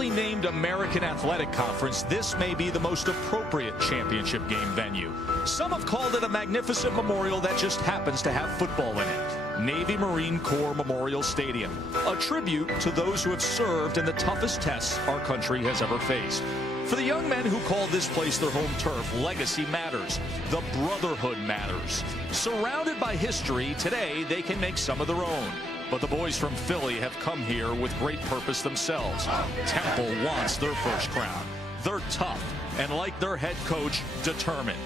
aptly named American Athletic Conference, this may be the most appropriate championship game venue. Some have called it a magnificent memorial that just happens to have football in it. Navy Marine Corps Memorial Stadium, a tribute to those who have served in the toughest tests our country has ever faced. For the young men who call this place their home turf, legacy matters. The brotherhood matters. Surrounded by history, today they can make some of their own. But the boys from Philly have come here with great purpose themselves. Temple wants their first crown. They're tough, and like their head coach, determined.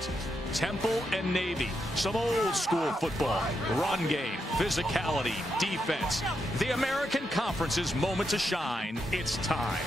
Temple and Navy, some old school football, run game, physicality, defense. The American Conference's moment to shine. It's time.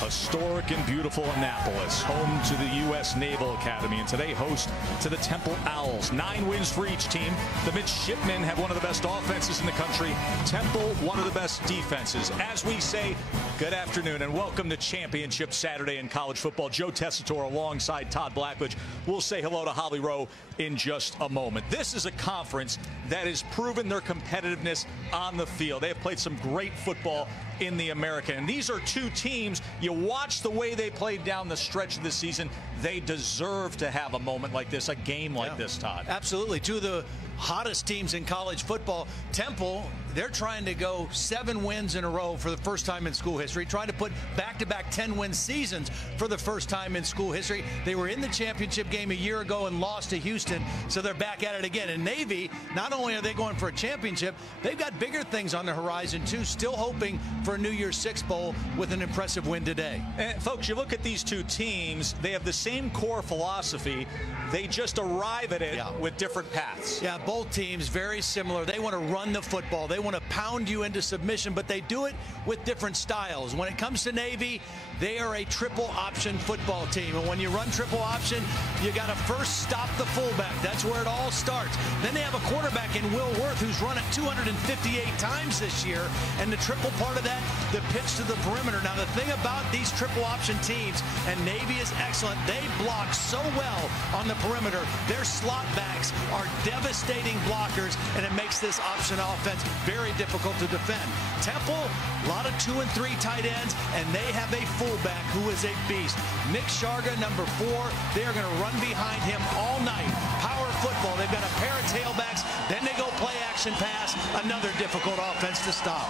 Historic and beautiful Annapolis, home to the U.S. Naval Academy, and today host to the Temple Owls. 9 wins for each team. The Midshipmen have one of the best offenses in the country. Temple, one of the best defenses. As we say, good afternoon and welcome to Championship Saturday in college football. Joe Tessitore alongside Todd Blackledge. We'll say hello to Holly Rowe in just a moment. This is a conference that has proven their competitiveness on the field. They have played some great football in the American. And these are two teams, you watch the way they played down the stretch of the season, they deserve to have a moment like this, a game like this, Todd. Absolutely. Two of the hottest teams in college football. Temple, they're trying to go 7 wins in a row for the first time in school history, trying to put back-to-back 10-win seasons for the first time in school history. They were in the championship game a year ago and lost to Houston, so they're back at it again. And Navy, not only are they going for a championship, they've got bigger things on the horizon too, still hoping for a New Year's Six Bowl with an impressive win today. And folks, you look at these two teams, they have the same core philosophy. They just arrive at it with different paths. Yeah, both teams very similar. They want to run the football. They want to pound you into submission, but they do it with different styles. When it comes to Navy, they are a triple option football team. And when you run triple option, you got to first stop the fullback. That's where it all starts. Then they have a quarterback in Will Worth who's run it 258 times this year. And the triple part of that, the pitch to the perimeter. Now, the thing about these triple option teams, and Navy is excellent, they block so well on the perimeter. Their slot backs are devastating blockers, and it makes this option offense very difficult to defend. Temple, a lot of 2 and 3 tight ends, and they have a fullback who is a beast. Nick Sharga, number 4, they are going to run behind him all night. Power football. They've got a pair of tailbacks, then they go play action pass, another difficult offense to stop.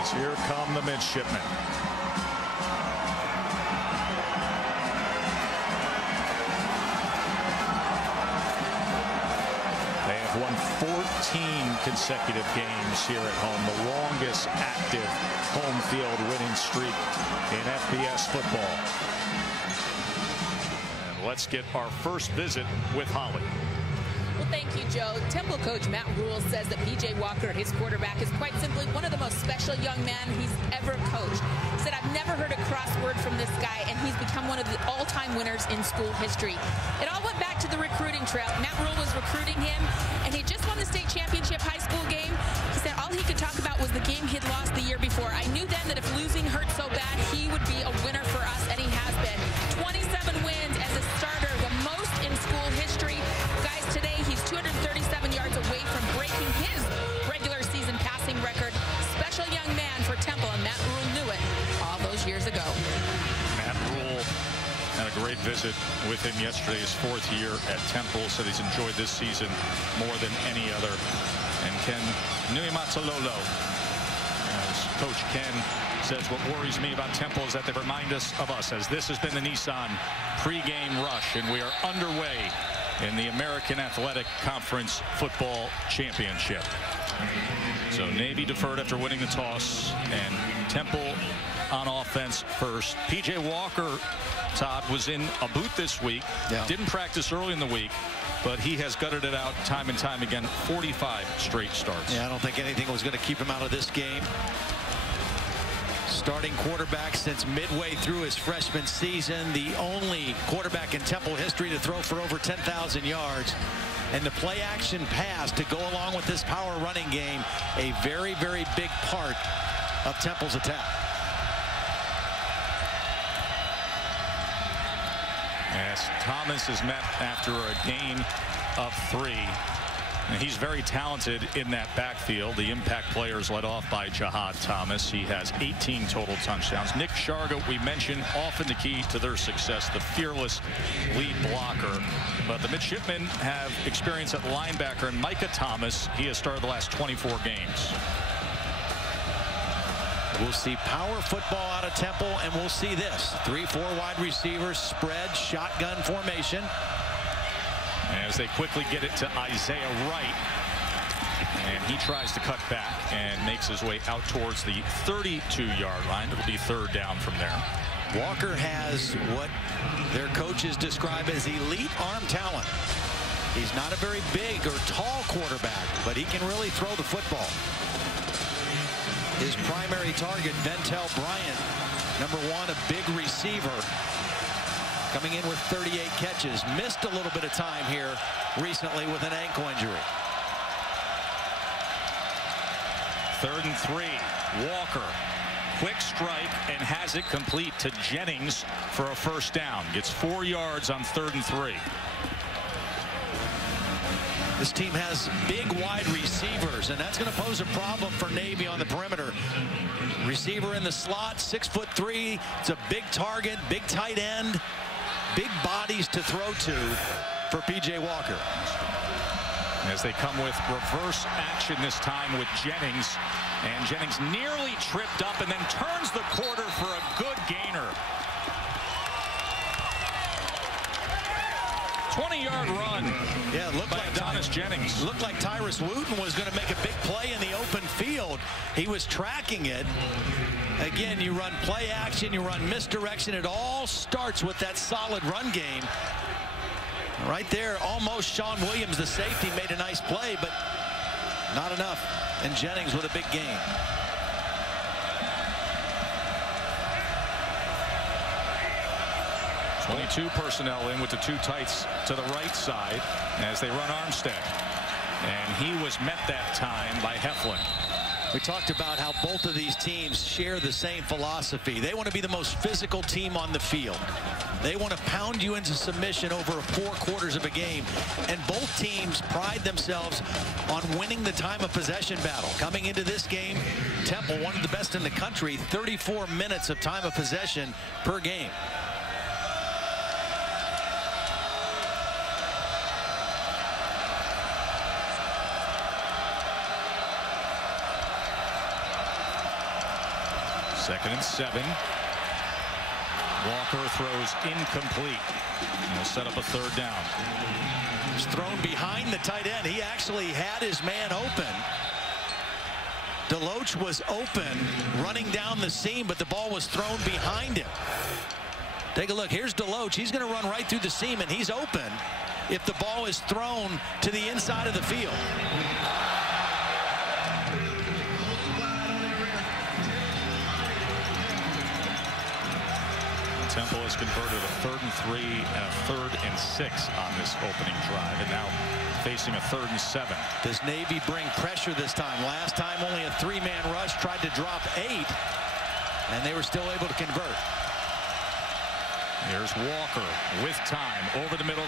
As here come the Midshipmen. Won 14 consecutive games here at home, the longest active home field winning streak in FBS football. And let's get our first visit with Holly. Well, thank you, Joe. Temple coach Matt Rule says that P.J. Walker, his quarterback, is quite simply one of the most special young men he's ever coached. He said, I've never heard a crossword from this guy, and he's become one of the all-time winners in school history. It all went back to the recruiting trail. Matt Rule was recruiting him, and he just won the state championship high school game. He said all he could talk about was the game he'd lost the year before. I knew then that if losing hurt so bad, he would be a winner for us, and he has been. 27 wins as a starter, the most in school history. Guys, today he's 237 yards away from breaking his regular season passing record. Special young man for Temple, and Matt Rule knew it all those years ago. Matt Rule had a great visit with him yesterday, his 4th year at Temple. Said he's enjoyed this season more than any other. And Ken Nuimatsalolo, as Coach Ken says, what worries me about Temple is that they remind us of us, as this has been the Nissan pregame rush, and we are underway in the American Athletic Conference Football Championship. So Navy deferred after winning the toss, and Temple on offense first. P.J. Walker, Todd, was in a boot this week. Didn't practice early in the week, but he has gutted it out time and time again. 45 straight starts. Yeah, I don't think anything was going to keep him out of this game. Starting quarterback since midway through his freshman season, the only quarterback in Temple history to throw for over 10,000 yards. And the play action pass to go along with this power running game, a very, very big part of Temple's attack. As Thomas is met after a gain of 3. And he's very talented in that backfield. The impact players led off by Jihad Thomas. He has 18 total touchdowns. Nick Sharga, we mentioned, often the key to their success, the fearless lead blocker. But the Midshipmen have experience at linebacker, and Micah Thomas, he has started the last 24 games. We'll see power football out of Temple, and we'll see this. 3-4 wide receivers, spread, shotgun formation. As they quickly get it to Isaiah Wright. And he tries to cut back and makes his way out towards the 32-yard line. It'll be third down from there. Walker has what their coaches describe as elite arm talent. He's not a very big or tall quarterback, but he can really throw the football. His primary target, Ventel Bryant, #1, a big receiver, coming in with 38 catches. Missed a little bit of time here recently with an ankle injury. 3rd and 3. Walker, quick strike, and has it complete to Jennings for a first down. Gets 4 yards on 3rd and 3. This team has big wide receivers, and that's going to pose a problem for Navy on the perimeter. Receiver in the slot, 6'3". It's a big target, big tight end, big bodies to throw to for P.J. Walker. As they come with reverse action this time with Jennings. And Jennings nearly tripped up and then turns the quarter for a good gainer. 20-yard run. Yeah, looked by like Adonis Jennings. Looked like Tyrus Wooten was going to make a big play in the open field. He was tracking it. Again, you run play action, you run misdirection. It all starts with that solid run game. Right there, almost Sean Williams, the safety, made a nice play, but not enough. And Jennings with a big gain. .22 personnel in with the 2 tights to the right side as they run Armstead. And he was met that time by Heflin. We talked about how both of these teams share the same philosophy. They want to be the most physical team on the field. They want to pound you into submission over 4 quarters of a game. And both teams pride themselves on winning the time of possession battle. Coming into this game, Temple, one of the best in the country, 34 minutes of time of possession per game. Second and 7. Walker throws incomplete. And will set up a 3rd down. It's thrown behind the tight end. He actually had his man open. Deloach was open, running down the seam, but the ball was thrown behind him. Take a look. Here's Deloach. He's going to run right through the seam, and he's open if the ball is thrown to the inside of the field. Temple has converted a 3rd and 3 and a 3rd and 6 on this opening drive, and now facing a 3rd and 7. Does Navy bring pressure this time? Last time only a 3-man rush, tried to drop 8, and they were still able to convert. Here's Walker with time over the middle.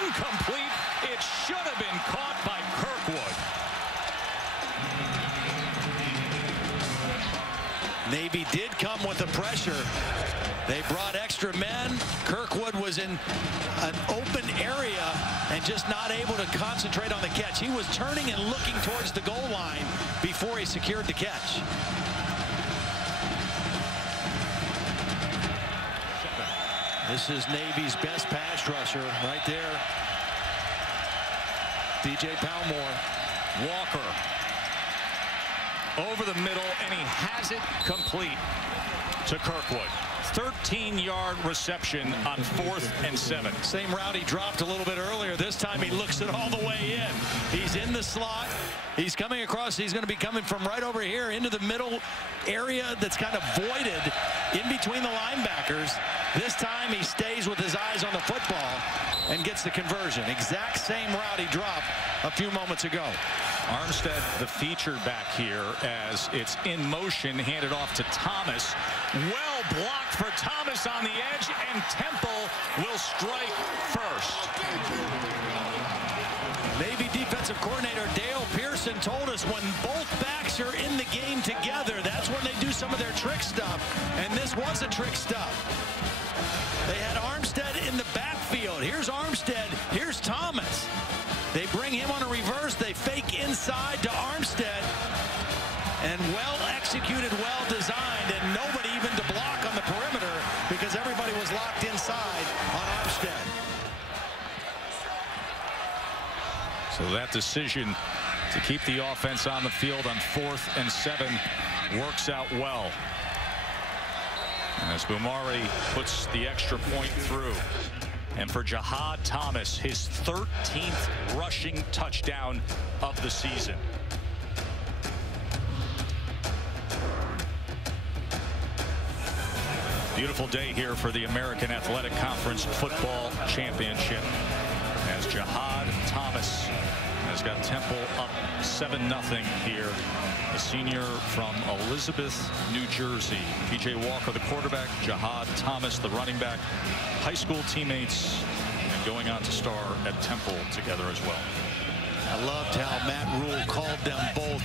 Incomplete. It should have been caught by Kirkwood. Navy did come with the pressure. They brought extra men. Kirkwood was in an open area and just not able to concentrate on the catch. He was turning and looking towards the goal line before he secured the catch. This is Navy's best pass rusher right there. DJ Palmore. Walker over the middle, and he has it complete to Kirkwood. 13-yard reception on 4th and 7. Same route he dropped a little bit earlier. This time he looks it all the way in. He's in the slot. He's coming across. He's going to be coming from right over here into the middle area that's kind of voided in between the linebackers. This time he stays with his eyes on the football and gets the conversion. Exact same route he dropped a few moments ago. Armstead, the feature back here, as it's in motion, handed off to Thomas. Well blocked for Thomas on the edge, and Temple will strike first. Navy defense defensive coordinator Dale Pearson told us when both backs are in the game together, that's when they do some of their trick stuff. And this was a trick stuff. They had Armstead in the backfield. Here's Armstead. Here's Thomas. They bring him on a reverse. They fake inside to Armstead. And well executed, well designed, and nobody even to block on the perimeter because everybody was locked inside on Armstead. So that decision to keep the offense on the field on 4th and 7 works out well. As Bumari puts the extra point through. And for Jihad Thomas, his 13th rushing touchdown of the season. Beautiful day here for the American Athletic Conference Football Championship as Jihad Thomas has got Temple up 7-0 here. A senior from Elizabeth, New Jersey. P.J. Walker, the quarterback. Jihad Thomas, the running back. High school teammates and going on to star at Temple together as well. I loved how Matt Rule called them both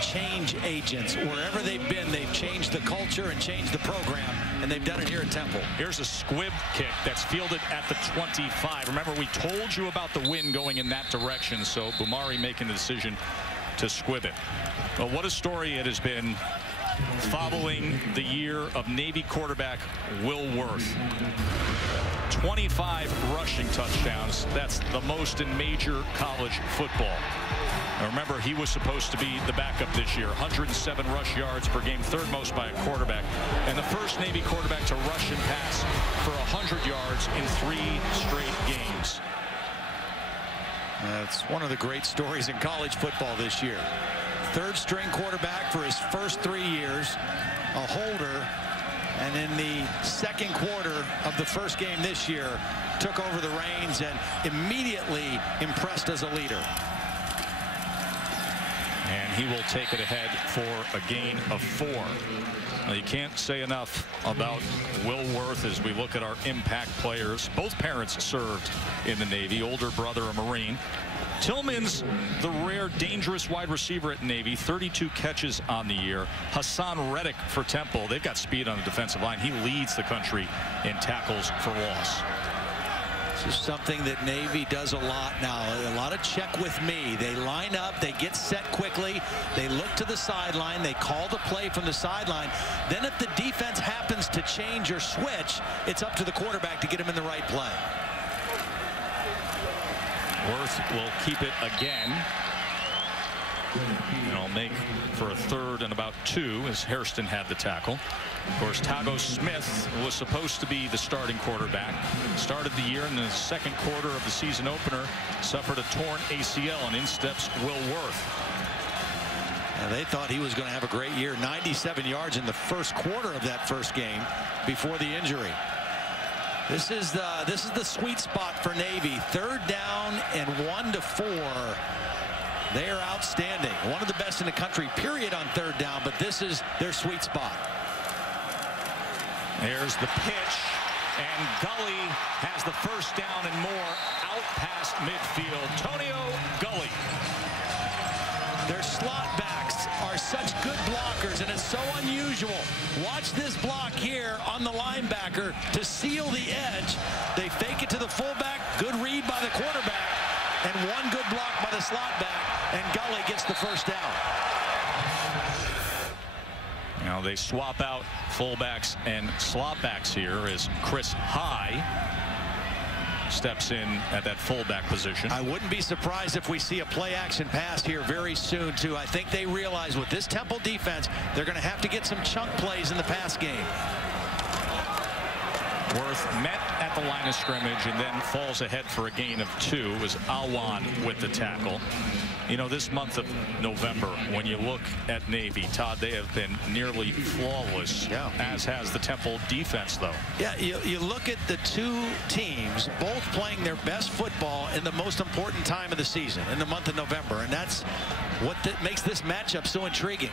change agents. Wherever they've been, they've changed the culture and changed the program, and they've done it here at Temple. Here's a squib kick that's fielded at the 25. Remember, we told you about the wind going in that direction, so Bumari making the decision to squib it. Well, what a story it has been following the year of Navy quarterback Will Worth. 25 rushing touchdowns. That's the most in major college football. Now remember, he was supposed to be the backup this year. 107 rush yards per game, 3rd most by a quarterback, and the first Navy quarterback to rush and pass for 100 yards in 3 straight games. That's one of the great stories in college football this year. 3rd string quarterback for his first 3 years, a holder, and in the 2nd quarter of the first game this year, took over the reins and immediately impressed as a leader. And he will take it ahead for a gain of 4. Now, you can't say enough about Will Worth as we look at our impact players. Both parents served in the Navy, older brother a Marine. Tillman's the rare dangerous wide receiver at Navy, 32 catches on the year. Hassan Reddick for Temple. They've got speed on the defensive line. He leads the country in tackles for loss. This is something that Navy does a lot now. A lot of check with me. They line up, they get set quickly, they look to the sideline, they call the play from the sideline. Then if the defense happens to change or switch, it's up to the quarterback to get him in the right play. Worth will keep it again. And I'll make for a 3rd and about 2 as Hairston had the tackle. Of course, Tago Smith was supposed to be the starting quarterback. Started the year in the 2nd quarter of the season opener, suffered a torn ACL, and in steps Will Worth. And they thought he was going to have a great year. 97 yards in the 1st quarter of that first game before the injury. This is the sweet spot for Navy. 3rd down and 1 to 4. They are outstanding. One of the best in the country, period, on 3rd down, but this is their sweet spot. There's the pitch, and Gully has the 1st down and more out past midfield. Tonio Gully. Their slot backs are such good blockers, and it's so unusual. Watch this block here on the linebacker to seal the edge. They fake it to the fullback. Good read by the quarterback, and one good block by the slot back, and Gully gets the 1st down. Now they swap out fullbacks and slot backs here as Chris High steps in at that fullback position. I wouldn't be surprised if we see a play action pass here very soon too. I think they realize with this Temple defense, they're going to have to get some chunk plays in the pass game. Worth met at the line of scrimmage and then falls ahead for a gain of 2 as Alwan with the tackle. You know, this month of November, when you look at Navy, Todd, they have been nearly flawless, as has the Temple defense, though. Yeah, you look at the 2 teams, both playing their best football in the most important time of the season, in the month of November, and that's what makes this matchup so intriguing.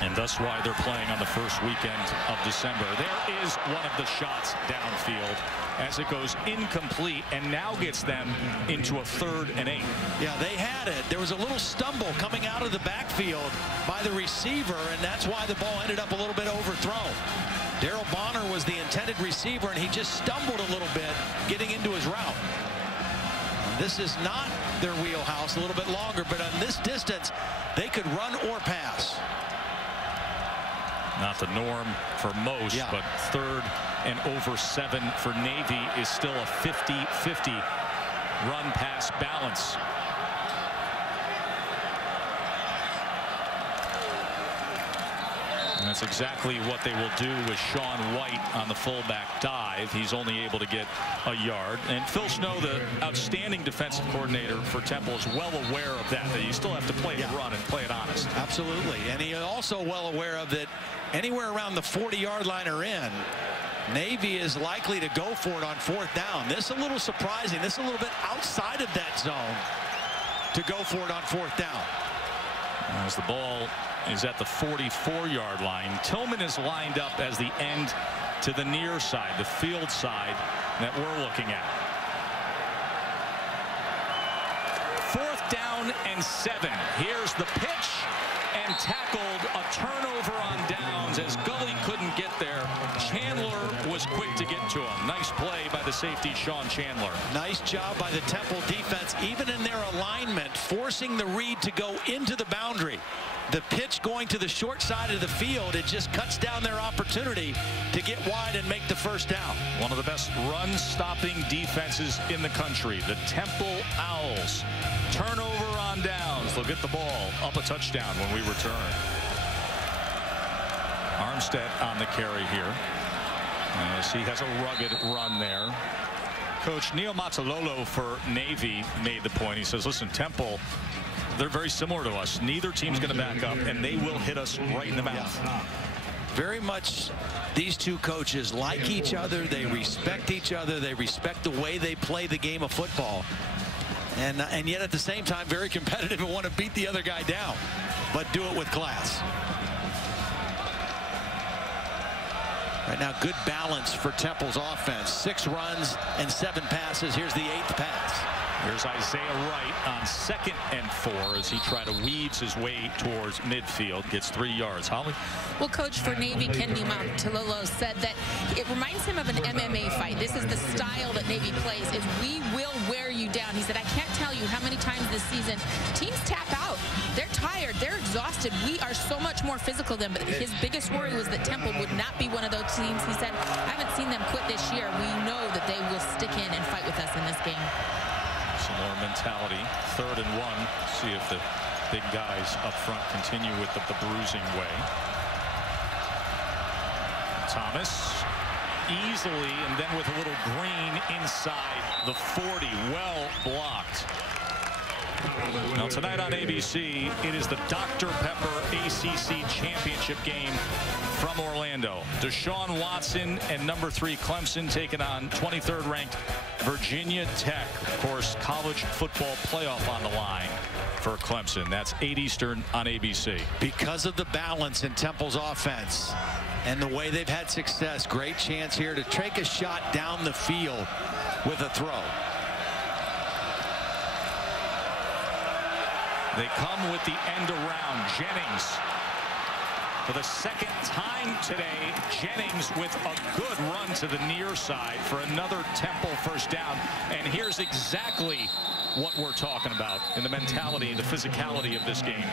And that's why they're playing on the first weekend of December. There is one of the shots downfield as it goes incomplete and now gets them into a 3rd and 8. Yeah, they had it. There was a little stumble coming out of the backfield by the receiver, and that's why the ball ended up a little bit overthrown. Daryl Bonner was the intended receiver, and he just stumbled a little bit getting into his route. This is not their wheelhouse, a little bit longer, but on this distance, they could run or pass. Not the norm for most, but 3rd and over 7 for Navy is still a 50-50 run-pass balance. And that's exactly what they will do with Sean White on the fullback dive. He's only able to get a yard. And Phil Snow, the outstanding defensive coordinator for Temple, is well aware of that you still have to play the run and play it honest. Absolutely. And he is also well aware of that anywhere around the 40-yard line or in, Navy is likely to go for it on 4th down. This is a little surprising. This is a little bit outside of that zone to go for it on 4th down. As the ball is at the 44-yard line, Tillman is lined up as the end to the near side, the field side that we're looking at. 4th down and 7. Here's the pitch and tackled, a turnover on downs as Gully couldn't get there. Chandler was quick to get to him. Nice play by the safety, Sean Chandler. Nice job by the Temple defense, even in their alignment, forcing the read to go into the boundary. The pitch going to the short side of the field, it just cuts down their opportunity to get wide and make the 1st down. One of the best run-stopping defenses in the country, the Temple Owls. Turnover on downs. They'll get the ball up a touchdown when we return. Armstead on the carry here, as he has a rugged run there. Coach Neil Mazzololo for Navy made the point. He says, listen, Temple, they're very similar to us. Neither team's going to back up, and they will hit us right in the mouth. Very much these two coaches like each other. They respect each other. They respect the way they play the game of football. And yet at the same time, very competitive and want to beat the other guy down, but do it with class. Right now, good balance for Temple's offense. 6 runs and 7 passes. Here's the 8th pass. Here's Isaiah Wright on 2nd and 4 as he tries to weaves his way towards midfield. Gets 3 yards. Holly? Well, coach for Navy, Kennedy Mazzololo, said that it reminds him of an MMA fight. This is the style that Navy plays, is we will wear you down. He said, I can't tell you how many times this season teams tap out. They're tired. They're exhausted. We are so much more physical than them. But his biggest worry was that Temple would not be one of those teams. He said, I haven't seen them quit this year. We know that they will stick in and fight with us in this game. Similar mentality. 3rd and 1. See if the big guys up front continue with the bruising way. Thomas easily, and then with a little green inside the 40. Well blocked. Now tonight on ABC, it is the Dr. Pepper ACC Championship Game from Orlando. Deshaun Watson and number 3 Clemson taking on 23rd ranked Virginia Tech. Of course, college football playoff on the line for Clemson. That's 8 Eastern on ABC. Because of the balance in Temple's offense and the way they've had success, great chance here to take a shot down the field with a throw. They come with the end around. Jennings for the 2nd time today. Jennings with a good run to the near side for another Temple 1st down. And here's exactly what we're talking about in the mentality and the physicality of this game.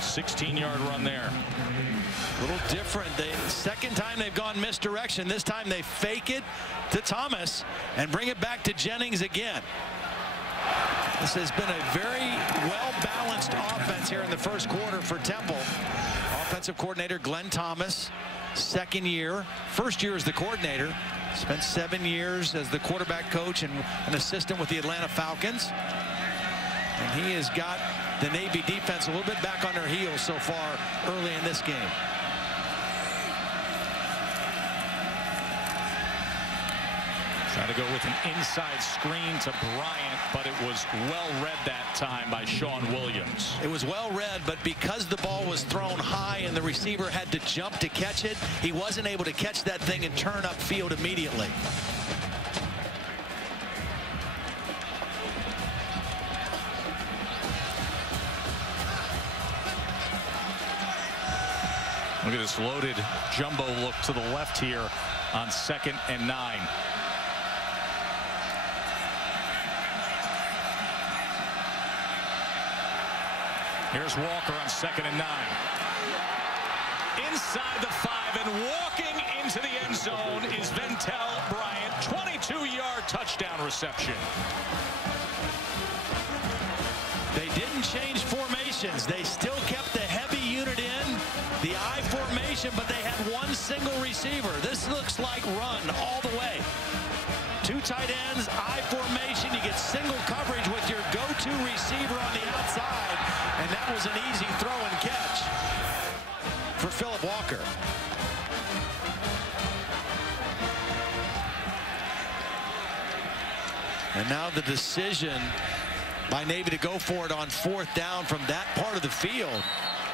16-yard run there. A little different. The 2nd time they've gone misdirection. This time they fake it to Thomas and bring it back to Jennings again. This has been a very well-balanced offense here in the 1st quarter for Temple. Offensive coordinator Glenn Thomas, 2nd year. 1st year as the coordinator. Spent 7 years as the quarterback coach and an assistant with the Atlanta Falcons. And he has got the Navy defense a little bit back on their heels so far early in this game. Trying to go with an inside screen to Bryant, but it was well read that time by Sean Williams. It was well read, but because the ball was thrown high and the receiver had to jump to catch it, he wasn't able to catch that thing and turn upfield immediately. Look at this loaded jumbo look to the left here on 2nd and 9. Here's Walker on 2nd and 9. Inside the 5 and walking into the end zone is Ventel Bryant. 22-yard touchdown reception. They didn't change formations. They still kept the heavy unit in, the I formation, but they had one single receiver. This looks like run all the way. 2 tight ends, I formation. You get single coverage with your go-to receiver on the outside, and that was an easy throw and catch for Philip Walker. And now the decision by Navy to go for it on 4th down from that part of the field,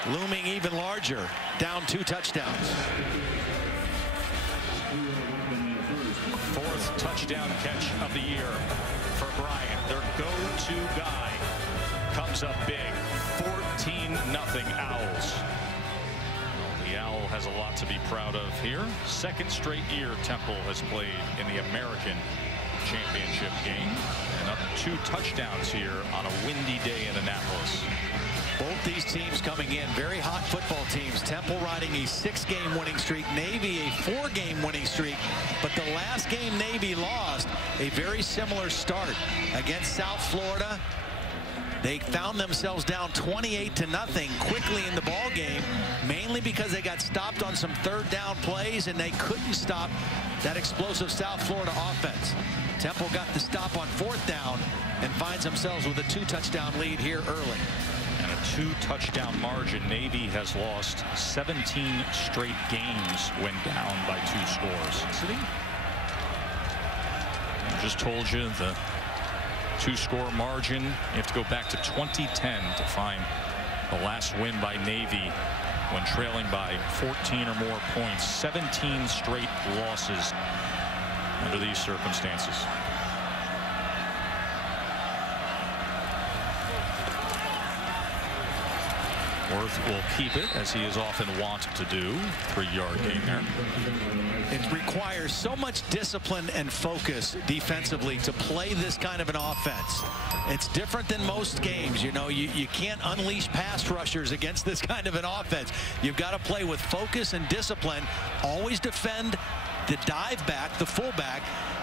looming even larger, down 2 touchdowns. 4th touchdown catch of the year for Bryant. Their go-to guy comes up big. 14-0 Owls. Well, the Owl has a lot to be proud of here. 2nd straight year Temple has played in the American Championship Game, and up 2 touchdowns here on a windy day in Annapolis. Both these teams coming in, very hot football teams. Temple riding a 6-game winning streak, Navy a 4-game winning streak, but the last game Navy lost, a very similar start against South Florida. They found themselves down 28-0 quickly in the ball game, mainly because they got stopped on some 3rd down plays and they couldn't stop that explosive South Florida offense. Temple got the stop on 4th down and finds themselves with a 2-touchdown lead here early. And a 2-touchdown margin. Navy has lost 17 straight games when down by 2 scores. I just told you the 2-score margin. You have to go back to 2010 to find the last win by Navy when trailing by 14 or more points. 17 straight losses under these circumstances. Worth will keep it, as he is often wont to do. 3-yard gain there. It requires so much discipline and focus defensively to play this kind of an offense. It's different than most games. You know, you can't unleash pass rushers against this kind of an offense. You've got to play with focus and discipline. Always defend the dive back, the fullback,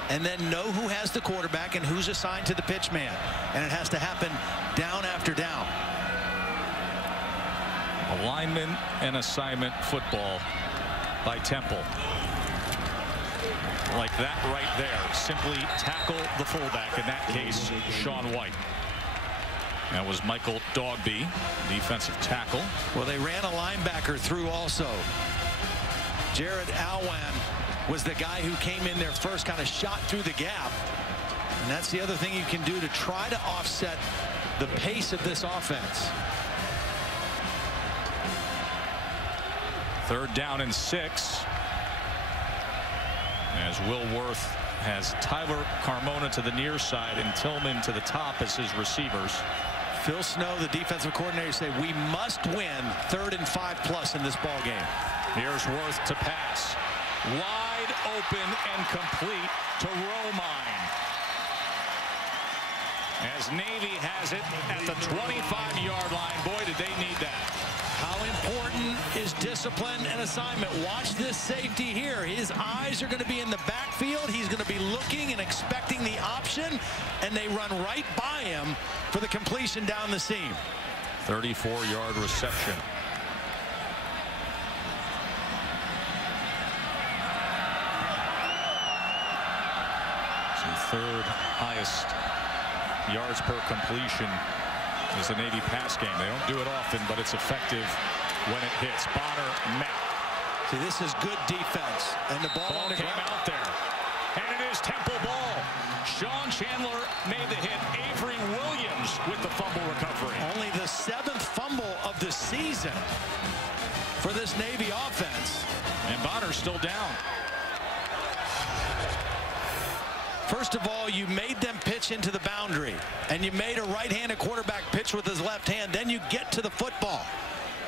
and then know who has the quarterback and who's assigned to the pitch man. And it has to happen down after down. Alignment and assignment football by Temple. Like that right there. Simply tackle the fullback, in that case, Sean White. That was Michael Dogby, defensive tackle. Well, they ran a linebacker through also. Jared Alwan was the guy who came in there first, kind of shot through the gap. And that's the other thing you can do to try to offset the pace of this offense. 3rd down and 6. As Will Worth has Tyler Carmona to the near side and Tillman to the top as his receivers. Phil Snow, the defensive coordinator, say we must win 3rd and 5+ in this ball game. Here's Worth to pass. Wide open and complete to Romine. As Navy has it at the 25-yard line. Boy, did they need that. How important is discipline and assignment? Watch this safety here. His eyes are going to be in the backfield. He's going to be looking and expecting the option, and they run right by him for the completion down the seam. 34-yard reception. So 3rd highest yards per completion is the Navy pass game. They don't do it often, but it's effective when it hits. Bonner, Matt. See, this is good defense, and the ball on the came ground. out there, and it is Temple ball. Chandler made the hit. Avery Williams with the fumble recovery. Only the 7th fumble of the season for this Navy offense. And Bonner's still down. First of all, you made them pitch into the boundary, and you made a right-handed quarterback pitch with his left hand. Then you get to the football,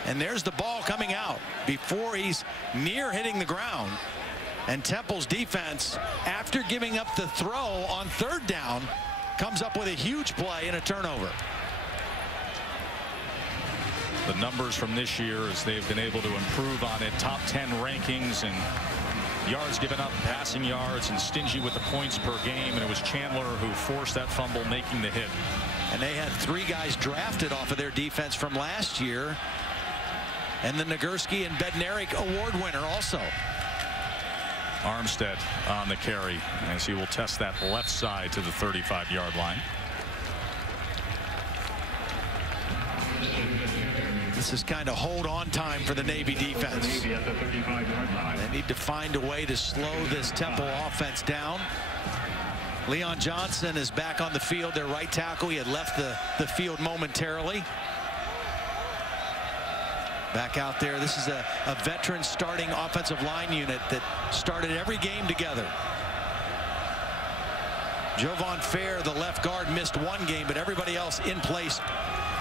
and there's the ball coming out before he's near hitting the ground. And Temple's defense, after giving up the throw on 3rd down, comes up with a huge play and a turnover. The numbers from this year as they've been able to improve on it. Top 10 rankings and yards given up, passing yards, and stingy with the points per game. And it was Chandler who forced that fumble, making the hit. And they had 3 guys drafted off of their defense from last year. And the Nagurski and Bednarik award winner also. Armstead on the carry as he will test that left side to the 35-yard line. This is kind of hold on time for the Navy defense. They need to find a way to slow this Temple offense down. Leon Johnson is back on the field, their right tackle. He had left the field momentarily. Back out there. This is a veteran starting offensive line unit that started every game together. Jovan Fair, the left guard, missed 1 game, but everybody else in place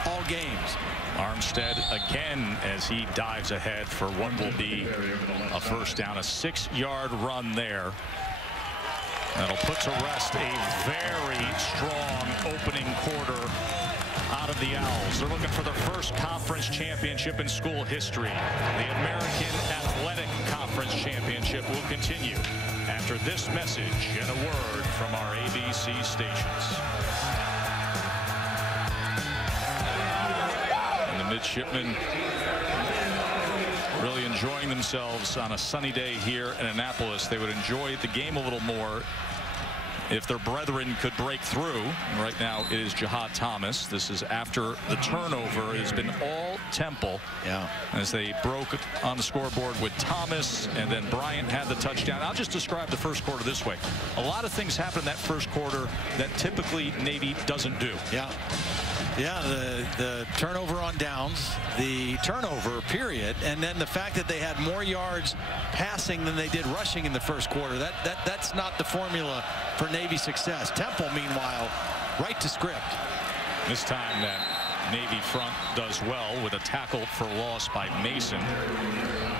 all games. Armstead again as he dives ahead for what will be a first down, a 6-yard run there. That'll put to rest a very strong opening quarter out of the Owls. They're looking for their first conference championship in school history. The American Athletic Conference Championship will continue after this message and a word from our ABC stations. And the Midshipmen really enjoying themselves on a sunny day here in Annapolis. They would enjoy the game a little more if their brethren could break through. Right now it is Jihad Thomas. This is after the turnover. It has been all Temple. Yeah. As they broke on the scoreboard with Thomas, and then Bryant had the touchdown. I'll just describe the first quarter this way. A lot of things happen in that first quarter that typically Navy doesn't do. Yeah. Yeah, the turnover on downs, the turnover period, and then the fact that they had more yards passing than they did rushing in the first quarter. That's not the formula for Navy success. Temple, meanwhile, right to script. This time that Navy front does well with a tackle for loss by Mason.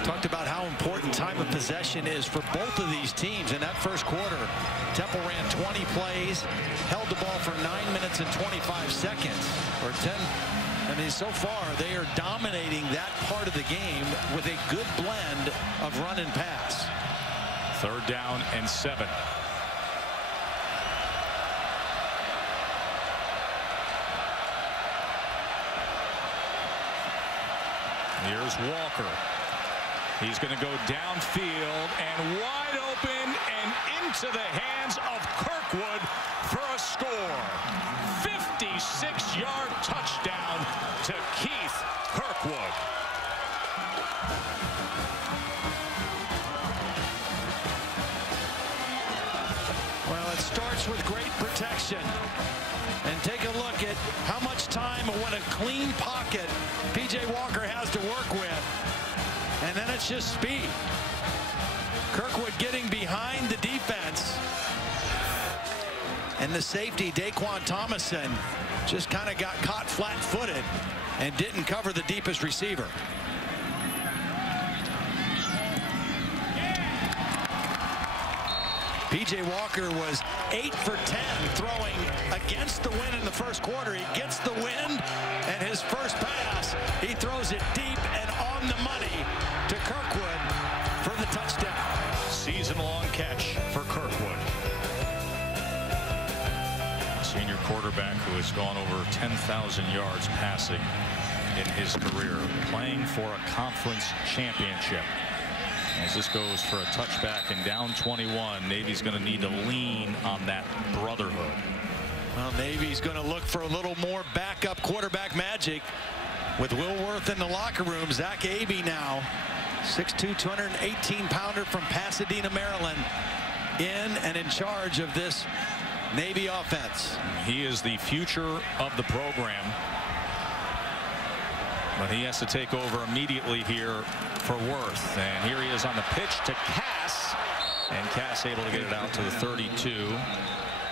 Talked about how important time of possession is for both of these teams. In that first quarter, Temple ran 20 plays, held the ball for 9 minutes and 25 seconds, or 10. I mean, so far they are dominating that part of the game with a good blend of run and pass. 3rd down and 7. Here's Walker. He's going to go downfield and wide open and into the hands of Kirkwood for a score. 56-yard touchdown to Keith Kirkwood. Well, it starts with great protection. And take a look at how much time and what a clean pocket P.J. Walker has to work with. And then it's just speed. Kirkwood getting behind the defense. And the safety, Daquan Thomason, just kind of got caught flat-footed and didn't cover the deepest receiver. P.J. Walker was 8 for 10 throwing against the wind in the first quarter. He gets the wind, and his first pass, he throws it deep and on the money to Kirkwood for the touchdown. Season-long catch for Kirkwood. Senior quarterback who has gone over 10,000 yards passing in his career, playing for a conference championship. As this goes for a touchback and down 21, Navy's going to need to lean on that brotherhood. Well, Navy's going to look for a little more backup quarterback magic with Will Worth in the locker room. Zach Abey now, 6'2", 218-pounder from Pasadena, Maryland, in and in charge of this Navy offense. He is the future of the program, but he has to take over immediately here for Worth. And here he is on the pitch to Cass, and Cass able to get it out to the 32.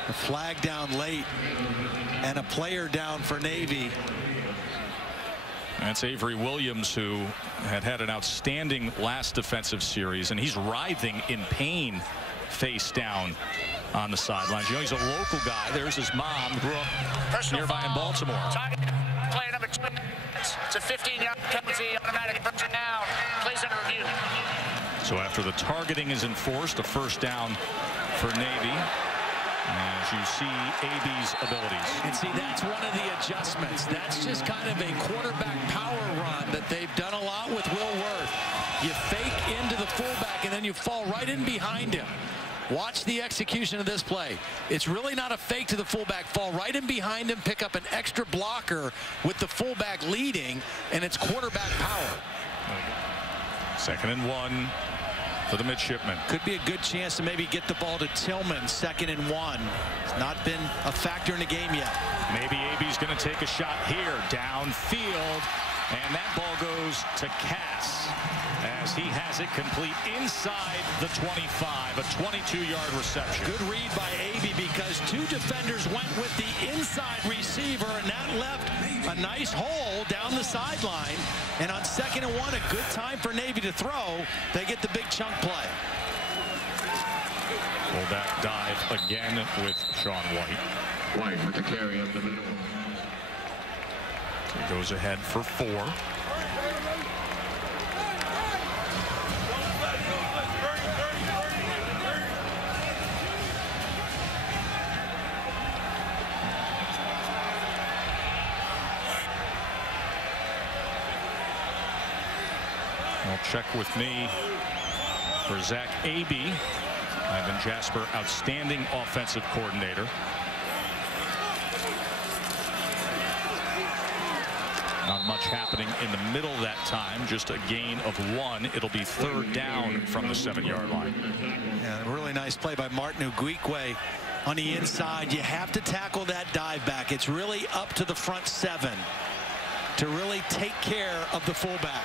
A flag down late and a player down for Navy. That's Avery Williams, who had an outstanding last defensive series, and he's writhing in pain face down on the sidelines. You know, he's a local guy. There's his mom, who grew up nearby in Baltimore. Play number 2. It's a 15-yard penalty, automatic first down. Plays under review. So after the targeting is enforced, a first down for Navy. As you see AB's abilities. And see, that's one of the adjustments. That's just kind of a quarterback power run that they've done a lot with Will Worth. You fake into the fullback and then you fall right in behind him. Watch the execution of this play. It's really not a fake to the fullback. Fall right in behind him, pick up an extra blocker with the fullback leading, and it's quarterback power. 2nd and 1 for the Midshipmen. Could be a good chance to maybe get the ball to Tillman. 2nd and 1. It's not been a factor in the game yet. Maybe AB's going to take a shot here downfield, and that ball goes to Cass as he has it complete inside the 25, a 22-yard reception. Good read by AB because 2 defenders went with the inside receiver, and that left a nice hole down the sideline. And on 2nd and 1, a good time for Navy to throw. They get the big chunk play. Fullback dive again with Sean White. White with the carry up the middle. He goes ahead for 4. Well, check with me for Zach Aby. Ivan Jasper, outstanding offensive coordinator. Not much happening in the middle that time, just a gain of 1. It'll be 3rd down from the 7-yard line. Yeah, a really nice play by Martin Uguikwe on the inside. You have to tackle that dive back. It's really up to the front 7 to really take care of the fullback.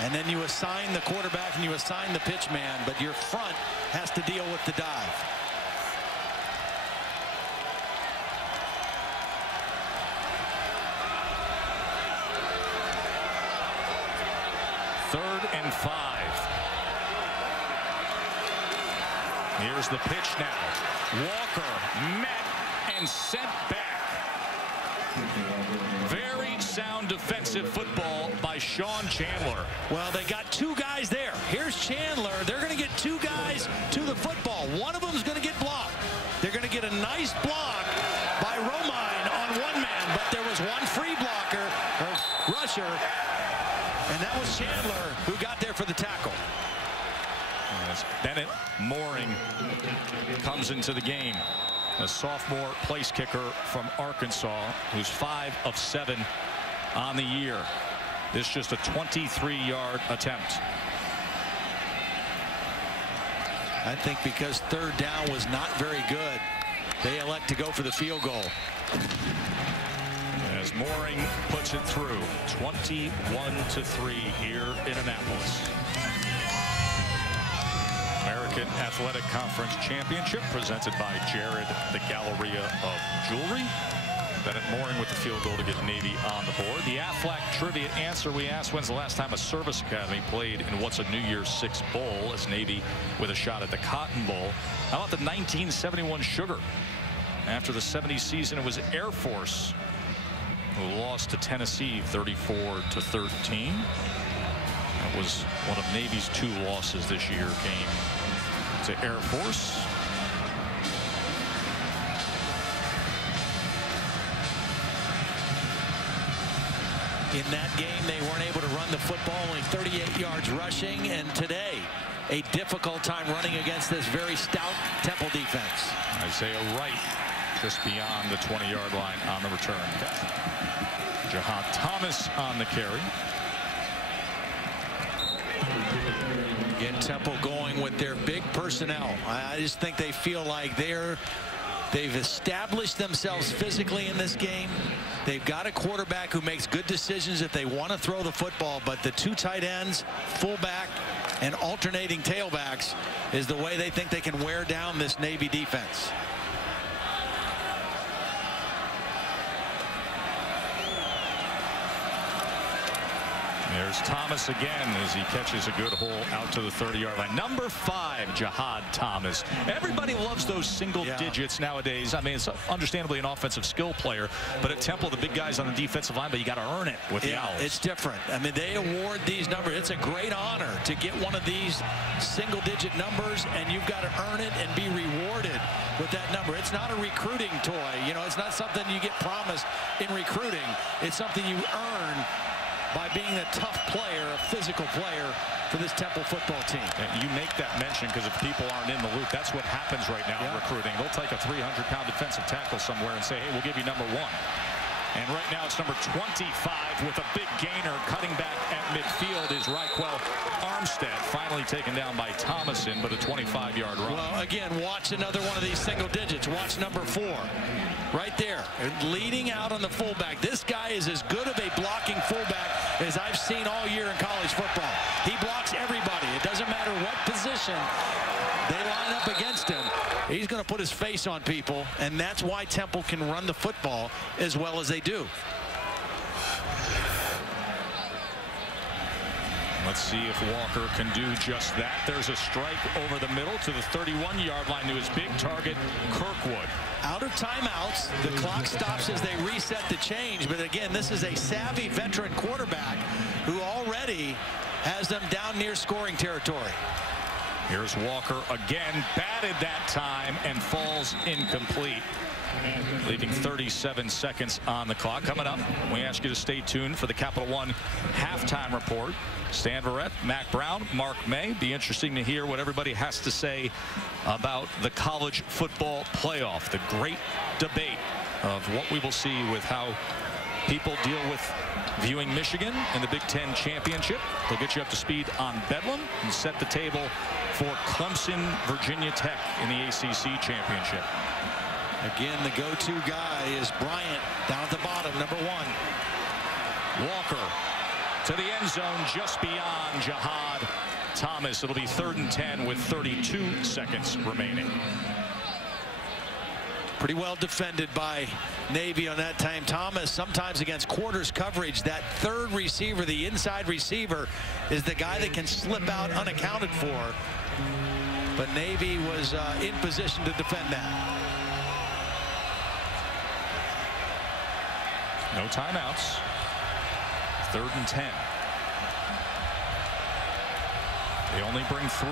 And then you assign the quarterback and you assign the pitch man, but your front has to deal with the dive. Third and 5. Here's the pitch now. Walker met and sent back. Very sound defensive football by Sean Chandler. Well, they got 2 guys there. Here's Chandler. They're going to get 2 guys to the football. One of them is going to get blocked. They're going to get a nice block by Romine on 1 man, but there was 1 free blocker or rusher, and that was Chandler who got there for the tackle. As Bennett Mooring comes into the game, a sophomore place kicker from Arkansas, who's 5 of 7 on the year. This just a 23-yard attempt. I think because 3rd down was not very good, they elect to go for the field goal. As Mooring puts it through, 21-3 here in Annapolis. American Athletic Conference Championship presented by Jared, the Galleria of Jewelry. Bennett Mooring with the field goal to get Navy on the board. The Aflac trivia answer we asked, when's the last time a service academy played in what's a New Year's 6 bowl, as Navy with a shot at the Cotton Bowl. How about the 1971 Sugar? After the 70s season, it was Air Force who lost to Tennessee 34-13. That was one of Navy's 2 losses this year, came to Air Force. In that game, they weren't able to run the football, only 38 yards rushing, and today, a difficult time running against this very stout Temple defense. Isaiah Wright just beyond the 20-yard line on the return. Jahad Thomas on the carry. Again, Temple going with their big personnel. I just think they feel like they're They've established themselves physically in this game. They've got a quarterback who makes good decisions if they want to throw the football, but the two tight ends, fullback, and alternating tailbacks is the way they think they can wear down this Navy defense. There's Thomas again as he catches a good hole out to the 30-yard line. Number 5, Jihad Thomas. Everybody loves those single digits nowadays. I mean, it's understandably an offensive skill player, but at Temple, the big guys on the defensive line, but you got to earn it with the Owls. It's different. I mean, they award these numbers. It's a great honor to get one of these single-digit numbers, and you've got to earn it and be rewarded with that number. It's not a recruiting toy. You know, it's not something you get promised in recruiting. It's something you earn by being a tough player, a physical player for this Temple football team. And you make that mention because if people aren't in the loop, that's what happens right now in recruiting. They'll take a 300-pound defensive tackle somewhere and say, hey, we'll give you number 1. And right now it's number 25 with a big gainer cutting back at midfield is Raquel Armstead, finally taken down by Thomason, but a 25-yard run. Well, again, watch another one of these single digits. Watch number 4. Right there, leading out on the fullback. This guy is as good of a blocking fullback as I've seen all year in college football. He blocks everybody. It doesn't matter what position they line up against him. He's going to put his face on people, and that's why Temple can run the football as well as they do. Let's see if Walker can do just that. There's a strike over the middle to the 31-yard line to his big target, Kirkwood. Out of timeouts, the clock stops as they reset the change. But again, this is a savvy veteran quarterback who already has them down near scoring territory. Here's Walker again, batted that time and falls incomplete, leaving 37 seconds on the clock. Coming up, we ask you to stay tuned for the Capital One halftime report. Stan Verrett, Mac Brown, Mark May. Be interesting to hear what everybody has to say about the college football playoff. The great debate of what we will see with how people deal with viewing Michigan in the Big Ten Championship. They'll get you up to speed on Bedlam and set the table for Clemson, Virginia Tech in the ACC Championship. Again, the go-to guy is Bryant down at the bottom, number 1. Walker to the end zone just beyond Jihad Thomas. It'll be 3rd and 10 with 32 seconds remaining. Pretty well defended by Navy on that time. Thomas, sometimes against quarters coverage, that third receiver, the inside receiver, is the guy that can slip out unaccounted for. But Navy was in position to defend that. No timeouts. 3rd and 10. They only bring 3.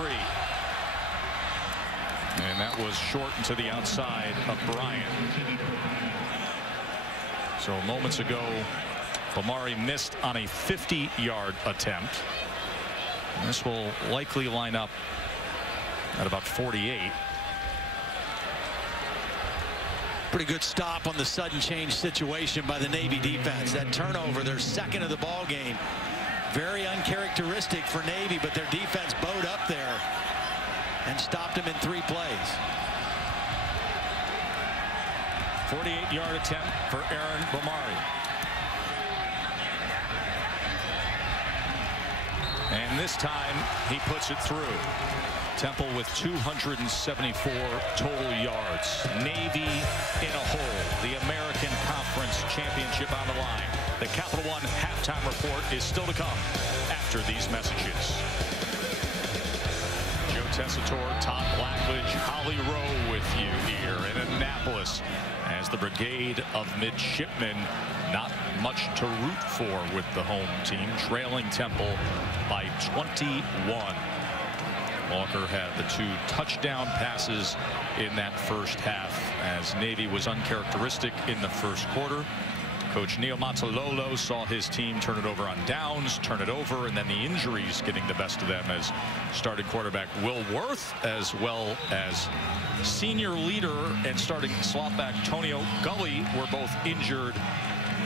And that was shortened to the outside of Bryant. So moments ago, Bomari missed on a 50-yard attempt. And this will likely line up at about 48. Pretty good stop on the sudden change situation by the Navy defense. That turnover, their second of the ball game. Very uncharacteristic for Navy, but their defense bowed up there and stopped him in 3 plays. 48-yard attempt for Aaron Bomari. And this time he puts it through. Temple with 274 total yards. Navy in a hole. The American Conference Championship on the line. The Capital One halftime report is still to come after these messages. Joe Tessitore, Todd Blackledge, Holly Rowe with you here in Annapolis as the brigade of midshipmen. Not much to root for with the home team, trailing Temple by 21. Walker had the 2 touchdown passes in that first half as Navy was uncharacteristic in the first quarter. Coach Neil Mazzololo saw his team turn it over on downs, turn it over, and then the injuries getting the best of them as starting quarterback Will Worth, as well as senior leader and starting slot back Tonio Gully were both injured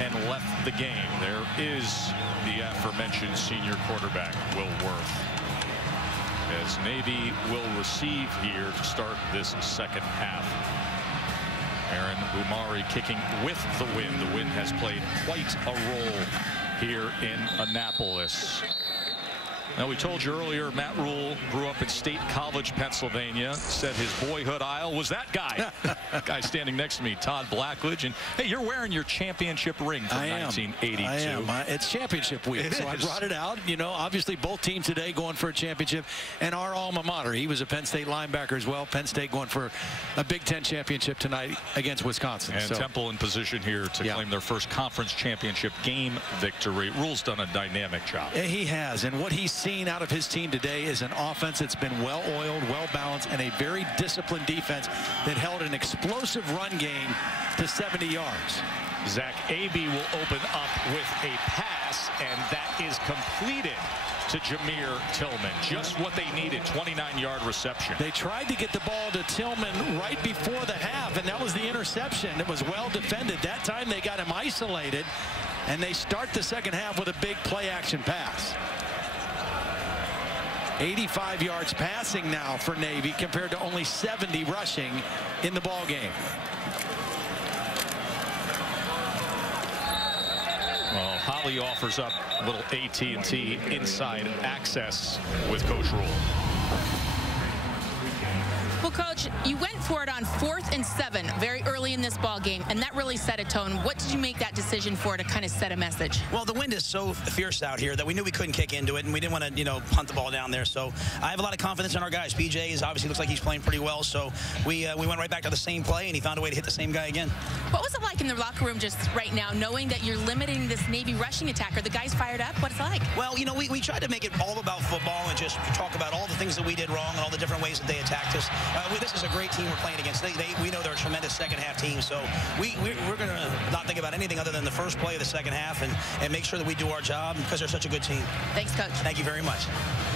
and left the game. There is the aforementioned senior quarterback Will Worth, as Navy will receive here to start this second half. Aaron Umari kicking with the wind. The wind has played quite a role here in Annapolis. Now, we told you earlier, Matt Rule grew up in State College, Pennsylvania. Said his boyhood idol was that guy. Guy standing next to me, Todd Blackledge. And, hey, you're wearing your championship ring from 1982. I am. It's championship week, so I brought it out. You know, obviously both teams today going for a championship. And our alma mater, he was a Penn State linebacker as well. Penn State going for a Big Ten championship tonight against Wisconsin. And Temple in position here to claim their first conference championship game victory. Rule's done a dynamic job. He has. And what he's seen out of his team today is an offense that's been well-oiled, well-balanced, and a very disciplined defense that held an explosive run game to 70 yards. Zach Abey will open up with a pass, and that is completed to Jameer Tillman. Just what they needed, 29-yard reception. They tried to get the ball to Tillman right before the half, and that was the interception. It was well defended. That time they got him isolated, and they start the second half with a big play-action pass. 85 yards passing now for Navy compared to only 70 rushing in the ball game. Well, Holly offers up a little AT&T inside access with Coach Rule. Well, Coach, you went for it on 4th and 7 very early in this ball game, and that really set a tone. What did you make that decision for to kind of set a message? Well, the wind is so fierce out here that we knew we couldn't kick into it, and we didn't want to, punt the ball down there. So I have a lot of confidence in our guys. PJ is obviously looks like he's playing pretty well. So we went right back to the same play, and he found a way to hit the same guy again. What was it like in the locker room just right now, knowing that you're limiting this Navy rushing attack? Are the guys fired up? What's it like? Well, we tried to make it all about football and just talk about all the things that we did wrong and all the different ways that they attacked us. This is a great team we're playing against. We know they're a tremendous second-half team, so we're going to not think about anything other than the first play of the second half and make sure that we do our job because they're such a good team. Thanks, Coach. Thank you very much.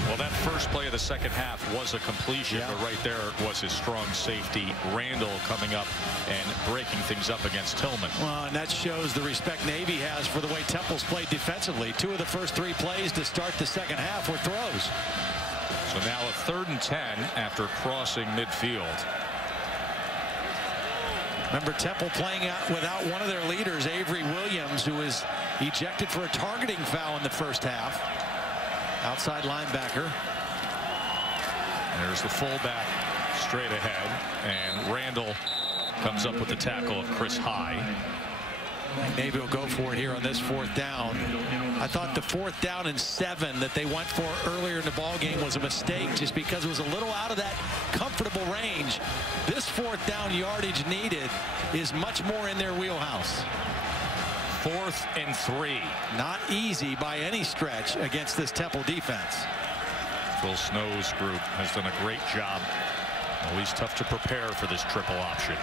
Well, that first play of the second half was a completion, but right there was his strong safety, Randall, coming up and breaking things up against Tillman. Well, and that shows the respect Navy has for the way Temple's played defensively. 2 of the first 3 plays to start the second half were throws. So now a 3rd and 10 after crossing midfield. Remember, Temple playing out without one of their leaders, Avery Williams, who was ejected for a targeting foul in the first half. Outside linebacker. There's the fullback straight ahead, and Randall comes up with the tackle of Chris High. Navy will go for it here on this 4th down. I thought the 4th down and 7 that they went for earlier in the ball game was a mistake just because it was a little out of that comfortable range. This 4th down yardage needed is much more in their wheelhouse. 4th and 3. Not easy by any stretch against this Temple defense. Phil Snow's group has done a great job. Always tough to prepare for this triple option.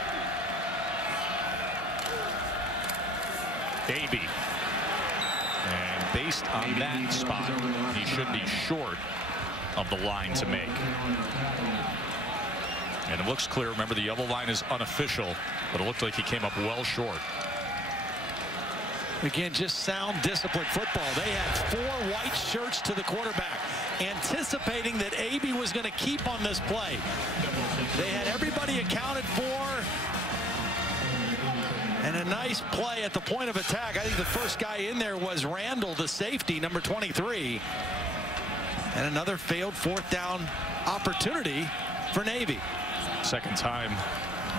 Abey. And based on that spot, he should be short of the line to make. And it looks clear. Remember, the yellow line is unofficial, but it looked like he came up well short. Again, just sound, disciplined football. They had 4 white shirts to the quarterback, anticipating that Abey was going to keep on this play. They had everybody accounted for. And a nice play at the point of attack. I think the first guy in there was Randall, the safety, number 23. And another failed 4th down opportunity for Navy. Second time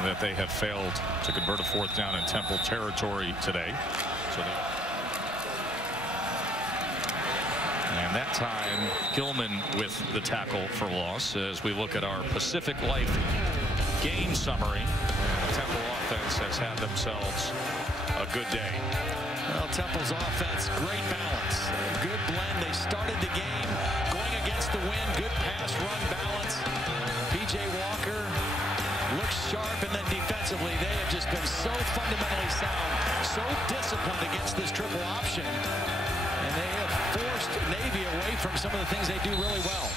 that they have failed to convert a 4th down in Temple territory today. And that time, Gilman with the tackle for loss as we look at our Pacific Life game summary. The Temple offense has had themselves a good day. Well, Temple's offense, great balance. Good blend. They started the game going against the wind. Good pass run balance. PJ Walker looks sharp, and then defensively they have just been so fundamentally sound, so disciplined against this triple option, and they have forced Navy away from some of the things they do really well.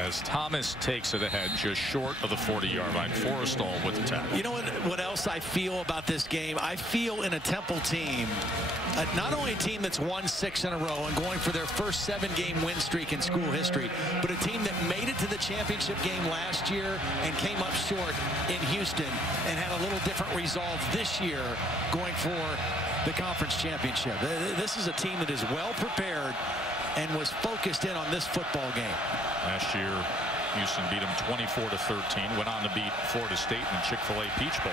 As Thomas takes it ahead just short of the 40-yard line. Forrestal with the tackle. You know what else I feel about this game? I feel in a Temple team, not only a team that's won 6 in a row and going for their first 7-game win streak in school history, but a team that made it to the championship game last year and came up short in Houston and had a little different resolve this year going for the conference championship. This is a team that is well prepared and was focused in on this football game. Last year, Houston beat them 24-13. Went on to beat Florida State in the Chick-fil-A Peach Bowl.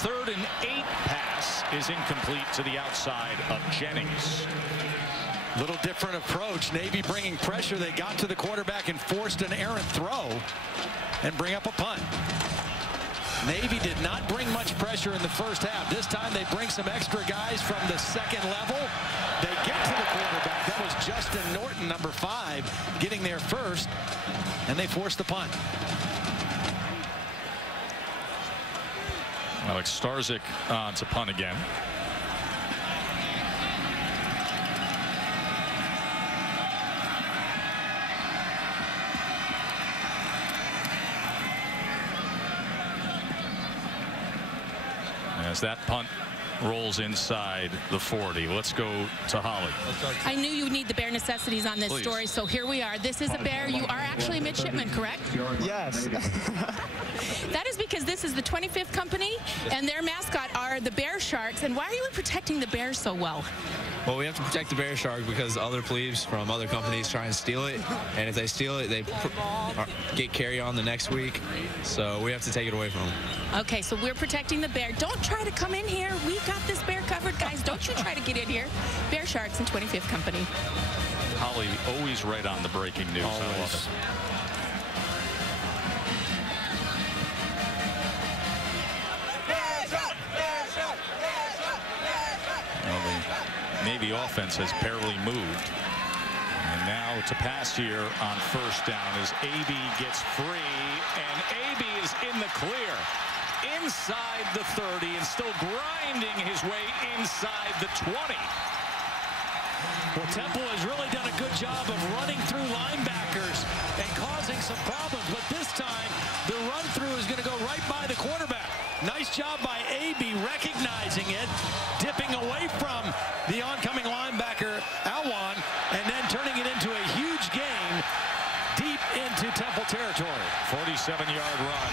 3rd and 8 pass is incomplete to the outside of Jennings. Little different approach. Navy bringing pressure. They got to the quarterback and forced an errant throw and bring up a punt. Navy did not bring much pressure in the first half. This time they bring some extra guys from the second level. They get to the quarterback. That was Justin Norton, number 5, getting there first, and they force the punt. Alex Starzyk to punt again. As that punt rolls inside the 40. Let's go to Holly. I knew you would need the Bear necessities on this story, so here we are. This is a Bear. You are actually a midshipman, correct? Yes. That is because this is the 25th company, and their mascot are the Bear Sharks. And why are you protecting the Bears so well? Well, we have to protect the Bear Shark because other plebes from other companies try and steal it. And if they steal it, they get carry on the next week. So we have to take it away from them. Okay, so we're protecting the Bear. Don't try to come in here. We've got this Bear covered, guys. Don't you try to get in here. Bear Sharks and 25th Company. Holly always right on the breaking news. Always. I love it. Navy offense has barely moved. And now to pass here on first down as AB gets free, and AB is in the clear inside the 30 and still grinding his way inside the 20. Well, Temple has really done a good job of running through linebackers and causing some problems, but this time the run through is going to go right by the quarterback. Nice job by AB recognizing it, dipping away from the oncoming linebacker, Alwan, and then turning it into a huge gain deep into Temple territory. 47-yard run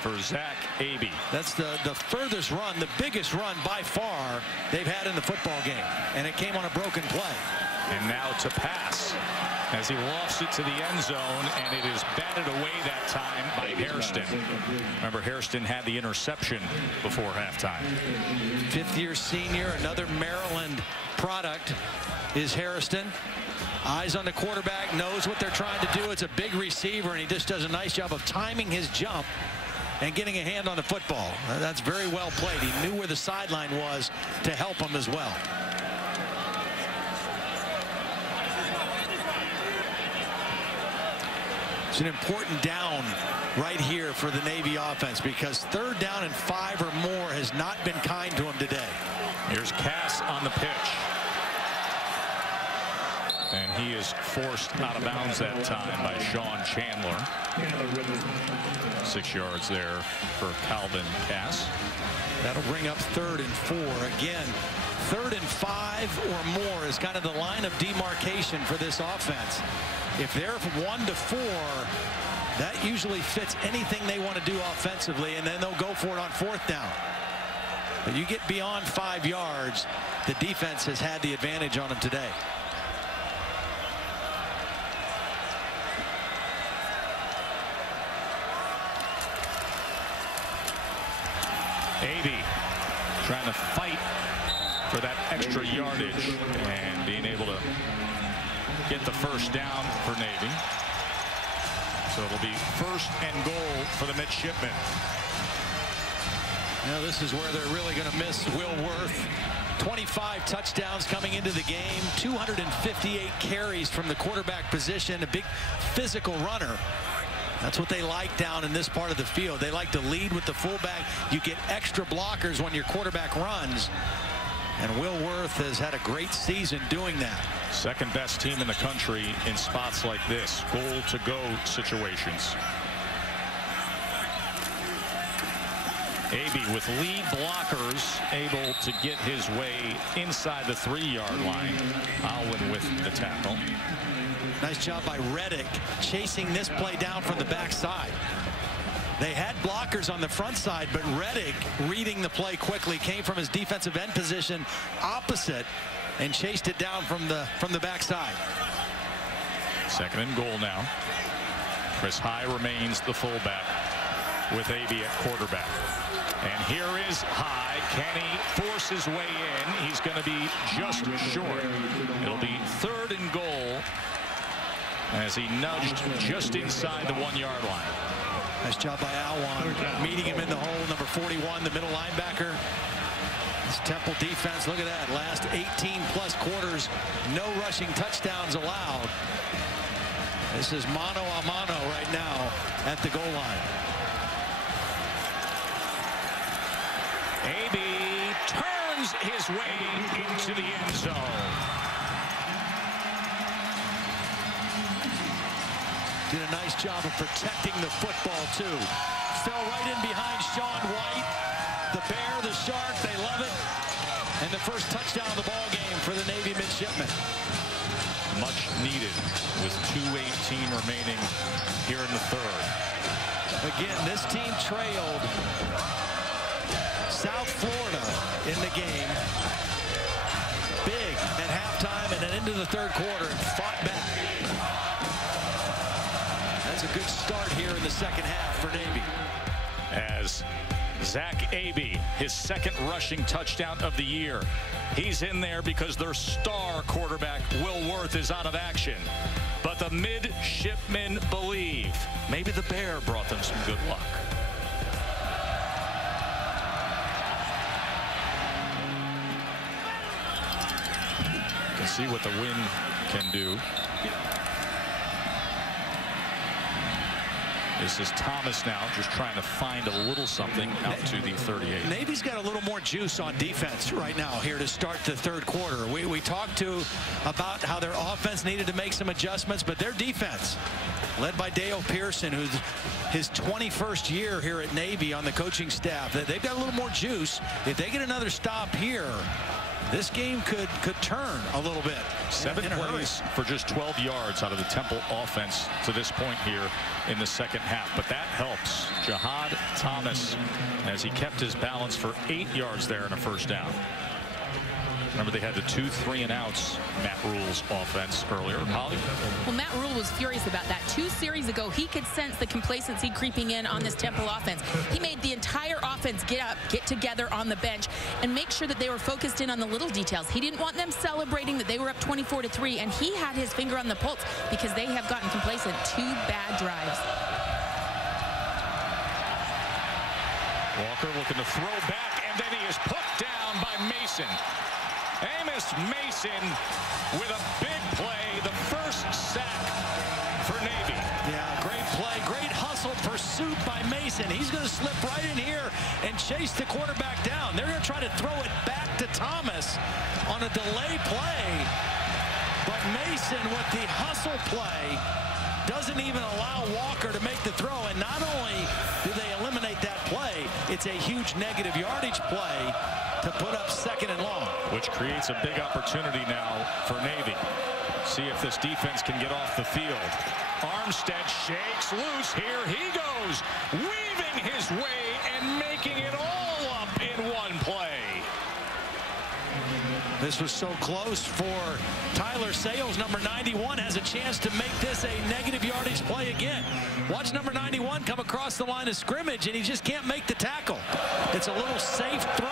for Zach Aby. That's the furthest run, the biggest run by far they've had in the football game, and it came on a broken play. And now to pass as he lofts it to the end zone, and it is batted away that time by Hairston. Remember, Hairston had the interception before halftime. 5th-year senior, another Maryland product is Hairston. Eyes on the quarterback, knows what they're trying to do. It's a big receiver, and he just does a nice job of timing his jump and getting a hand on the football. That's very well played. He knew where the sideline was to help him as well. It's an important down right here for the Navy offense because 3rd down and 5 or more has not been kind to him today. Here's Cass on the pitch. And he is forced out of bounds that time by Sean Chandler. 6 yards there for Calvin Cass. That'll bring up 3rd and 4. Again, 3rd and 5 or more is kind of the line of demarcation for this offense. If they're 1 to 4, that usually fits anything they want to do offensively, and then they'll go for it on 4th down. But you get beyond 5 yards, the defense has had the advantage on them today. AB trying to fight for that extra yardage and being able to get the first down for Navy. So it'll be 1st and goal for the Midshipmen. Now this is where they're really going to miss Will Worth. 25 touchdowns coming into the game, 258 carries from the quarterback position, a big physical runner. That's what they like down in this part of the field. They like to lead with the fullback. You get extra blockers when your quarterback runs. And Will Worth has had a great season doing that. Second best team in the country in spots like this, goal-to-go situations. AB with lead blockers able to get his way inside the 3-yard line. Alwyn with the tackle. Nice job by Reddick chasing this play down from the backside. They had blockers on the front side, but Reddick, reading the play quickly, came from his defensive end position opposite and chased it down from the backside. Second and goal now. Chris High remains the fullback with AB at quarterback. And here is High. Can he force his way in? He's going to be just short. It'll be 3rd and goal as he nudged just inside the 1-yard line. Nice job by Alwan, meeting him in the hole. Number 41, the middle linebacker. This Temple defense, look at that. Last 18-plus quarters, no rushing touchdowns allowed. This is mano a mano right now at the goal line. AB turns his way into the end zone. Did a nice job of protecting the football, too. Fell right in behind Sean White. The Bear, the Shark, they love it. And the first touchdown of the ball game for the Navy Midshipmen. Much needed with 2:18 remaining here in the 3rd. Again, this team trailed South Florida in the game. Big at halftime and then into the 3rd quarter and fought back. That's a good start here in the 2nd half for Navy. As Zach Aby, his 2nd rushing touchdown of the year. He's in there because their star quarterback, Will Worth, is out of action. But the Midshipmen believe maybe the Bear brought them some good luck. You can see what the wind can do. This is Thomas now just trying to find a little something out to the 38. Navy's got a little more juice on defense right now here to start the 3rd quarter. We talked about how their offense needed to make some adjustments, but their defense, led by Dale Pearson, who's his 21st year here at Navy on the coaching staff, they've got a little more juice. If they get another stop here, this game could turn a little bit. 7 plays for just 12 yards out of the Temple offense to this point here in the 2nd half. But that helps Jihad Thomas as he kept his balance for 8 yards there in a 1st down. Remember, they had the 2 3-and-outs Matt Rule's offense earlier. Holly? Well, Matt Rule was furious about that. 2 series ago, he could sense the complacency creeping in on this Temple offense. He made the entire offense get up, get together on the bench, and make sure that they were focused in on the little details. He didn't want them celebrating that they were up 24-3, and he had his finger on the pulse because they have gotten complacent. 2 bad drives. Walker looking to throw back, and then he is put down by Mason. Amos Mason with a big play, the 1st sack for Navy. Yeah, great play, great hustle pursuit by Mason. He's going to slip right in here and chase the quarterback down. They're going to try to throw it back to Thomas on a delay play. But Mason with the hustle play doesn't even allow Walker to make the throw. And not only do they eliminate that play, it's a huge negative yardage play to put up 2nd and long. Which creates a big opportunity now for Navy. See if this defense can get off the field. Armstead shakes loose. Here he goes, weaving his way and making it all up in one play. This was so close for Tyler Sales. Number 91 has a chance to make this a negative yardage play again. Watch number 91 come across the line of scrimmage, and he just can't make the tackle. It's a little safe throw,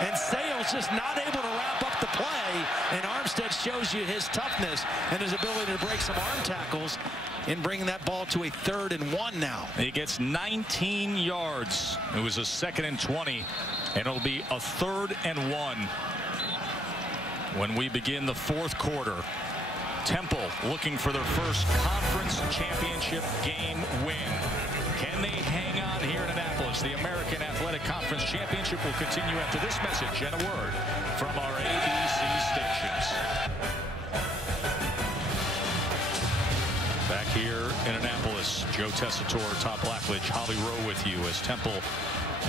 and Sales just not able to wrap up the play. And Armstead shows you his toughness and his ability to break some arm tackles in bringing that ball to a 3rd and 1 now. He gets 19 yards. It was a 2nd and 20, and it'll be a 3rd and 1. When we begin the 4th quarter, Temple looking for their first conference championship game win. Can they hang on here in Annapolis? coverage. The American Athletic Conference Championship will continue after this message and a word from our ABC stations. Back here in Annapolis, Joe Tessitore, Todd Blackledge, Holly Rowe with you as Temple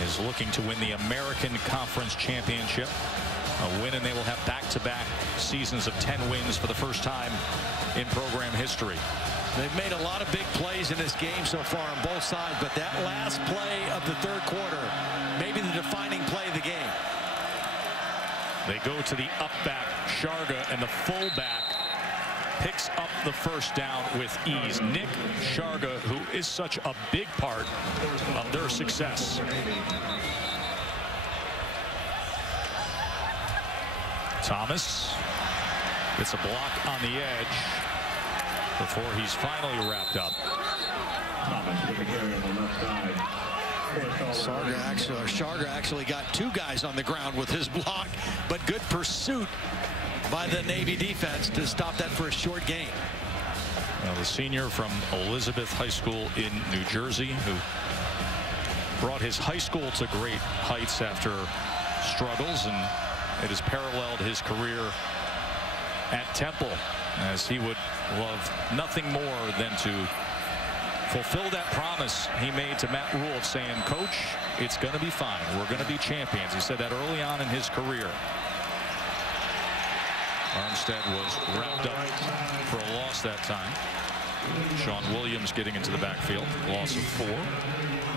is looking to win the American Conference Championship. A win, and they will have back-to-back seasons of 10 wins for the first time in program history. They've made a lot of big plays in this game so far on both sides, but that last play of the third quarter, maybe the defining play of the game. They go to the up back, Sharga, and the fullback picks up the first down with ease. Nick Sharga, who is such a big part of their success. Thomas gets a block on the edge before he's finally wrapped up. Sharga actually got two guys on the ground with his block, but good pursuit by the Navy defense to stop that for a short gain. Well, the senior from Elizabeth High School in New Jersey, who brought his high school to great heights after struggles, and it has paralleled his career at Temple, as he would love nothing more than to fulfill that promise he made to Matt Rule, saying, "Coach, it's going to be fine. We're going to be champions." He said that early on in his career. Armstead was wrapped up for a loss that time. Sean Williams getting into the backfield, loss of 4.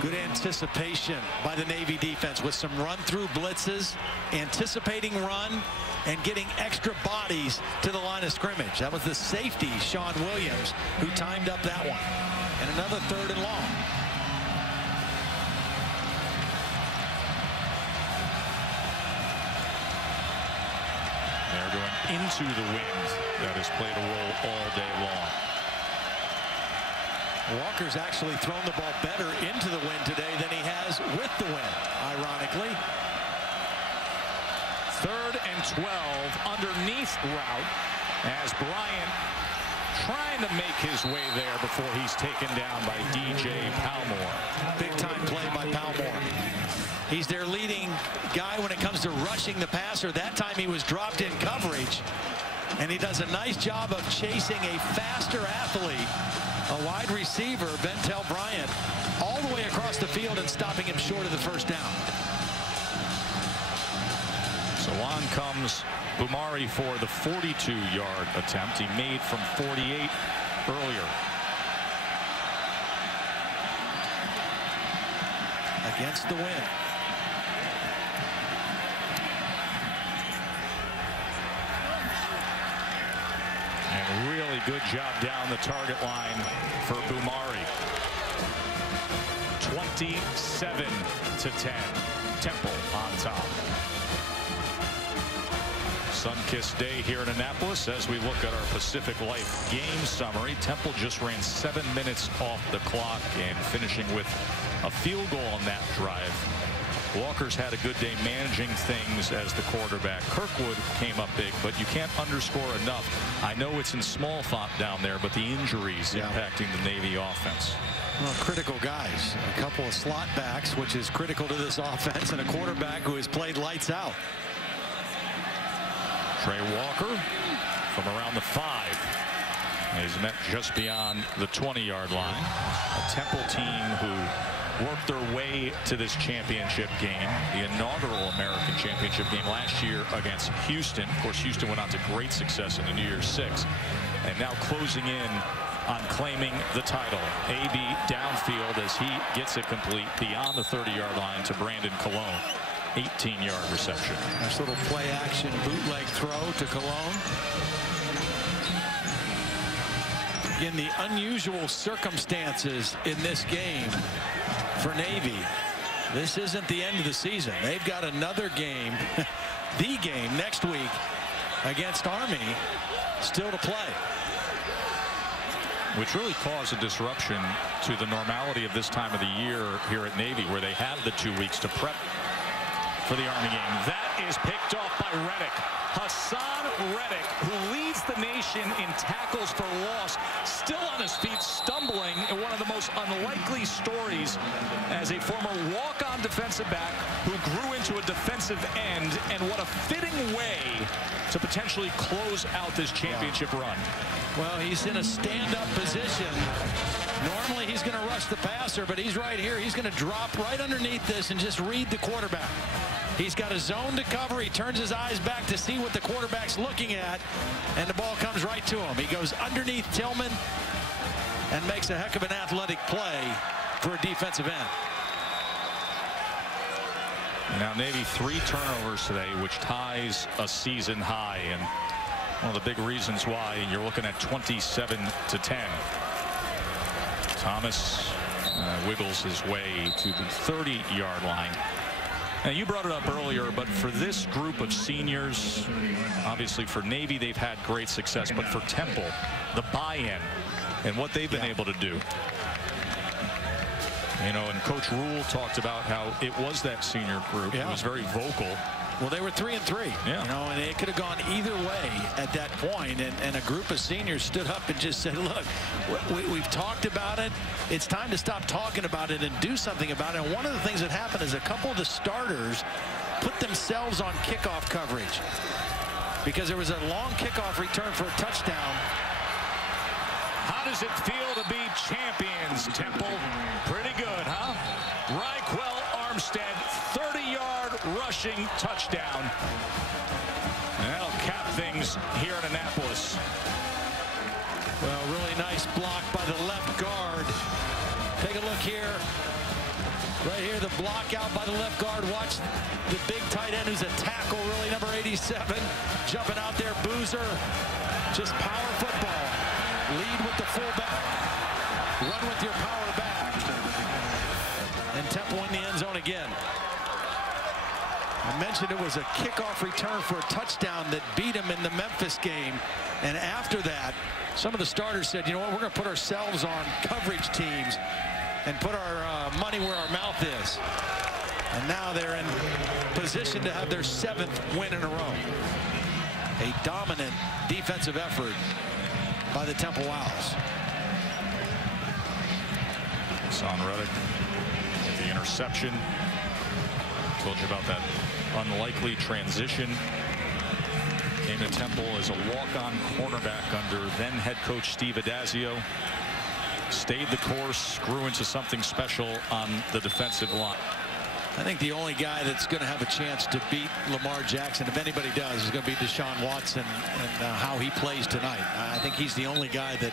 Good anticipation by the Navy defense with some run-through blitzes, anticipating run, and getting extra bodies to the line of scrimmage. That was the safety, Sean Williams, who timed up that one. And another 3rd and long. They're going into the wind. That has played a role all day long. Walker's actually thrown the ball better into the wind today than he has with the wind, ironically. 3rd and 12 underneath route as Bryant trying to make his way there before he's taken down by DJ Palmore. Big time play by Palmore. He's their leading guy when it comes to rushing the passer. That time he was dropped in coverage, and he does a nice job of chasing a faster athlete, a wide receiver, Bentel Bryant, all the way across the field and stopping him short of the first down. So on comes Bumari for the 42-yard attempt he made from 48 earlier. Against the wind. And really good job down the target line for Bumari. 27-10. Temple on top. Sun-kissed day here in Annapolis as we look at our Pacific Life game summary. Temple just ran 7 minutes off the clock and finishing with a field goal on that drive. Walker's had a good day managing things as the quarterback. Kirkwood came up big, but you can't underscore enough. I know it's in small font down there, but the injuries impacting the Navy offense. Well, critical guys. A couple of slot backs, which is critical to this offense, and a quarterback who has played lights out. Trey Walker from around the 5. He's met just beyond the 20-yard line. A Temple team who worked their way to this championship game, the inaugural American Championship game last year against Houston. Of course, Houston went on to great success in the New Year's Six, and now closing in on claiming the title. AB downfield as he gets it complete beyond the 30-yard line to Brandon Cologne. 18-yard reception. Nice little play action bootleg throw to Cologne. Again, the unusual circumstances in this game for Navy. This isn't the end of the season. They've got another game, the game next week against Army still to play. Which really caused a disruption to the normality of this time of the year here at Navy, where they have the 2 weeks to prep for the Army game. That is picked off by Reddick. Hassan Reddick, who leads the nation in tackles for loss, still on his feet, stumbling in one of the most unlikely stories as a former walk-on defensive back who grew into a defensive end, and what a fitting way to potentially close out this championship run. Well, he's in a stand-up position. Normally he's going to rush the passer, but he's right here. He's going to drop right underneath this and just read the quarterback. He's got a zone to cover. He turns his eyes back to see what the quarterback's looking at, and the ball comes right to him. He goes underneath Tillman and makes a heck of an athletic play for a defensive end. Now Navy 3 turnovers today, which ties a season high, and one of the big reasons why you're looking at 27-10. Thomas wiggles his way to the 30-yard line. Now, you brought it up earlier, but for this group of seniors, obviously for Navy, they've had great success, but for Temple, the buy-in and what they've been able to do. You know, and Coach Rule talked about how it was that senior group. It was very vocal. Well, they were 3-3. Yeah. You know, and it could have gone either way at that point. And a group of seniors stood up and just said, look, we've talked about it. It's time to stop talking about it and do something about it. And one of the things that happened is a couple of the starters put themselves on kickoff coverage because there was a long kickoff return for a touchdown. How does it feel to be champions, Temple? Pretty good, huh? Ryquell Armstead, 30-yard rushing touchdown. And that'll cap things here in Annapolis. Well, really nice block by the left guard. Take a look here. Right here, the block out by the left guard. Watch the big tight end who's a tackle, really, number 87. Jumping out there, Boozer. Just power football. Lead with the fullback. Run with your power back. And Temple in the end zone again. I mentioned it was a kickoff return for a touchdown that beat him in the Memphis game. And after that, some of the starters said, you know what, we're going to put ourselves on coverage teams and put our money where our mouth is. And now they're in position to have their 7th win in a row. A dominant defensive effort by the Temple Owls. Hassan Reddick, the interception. Told you about that unlikely transition. Came to Temple as a walk-on cornerback under then head coach Steve Adazio. Stayed the course, grew into something special on the defensive line. I think the only guy that's going to have a chance to beat Lamar Jackson, if anybody does, is going to be Deshaun Watson and how he plays tonight. I think he's the only guy that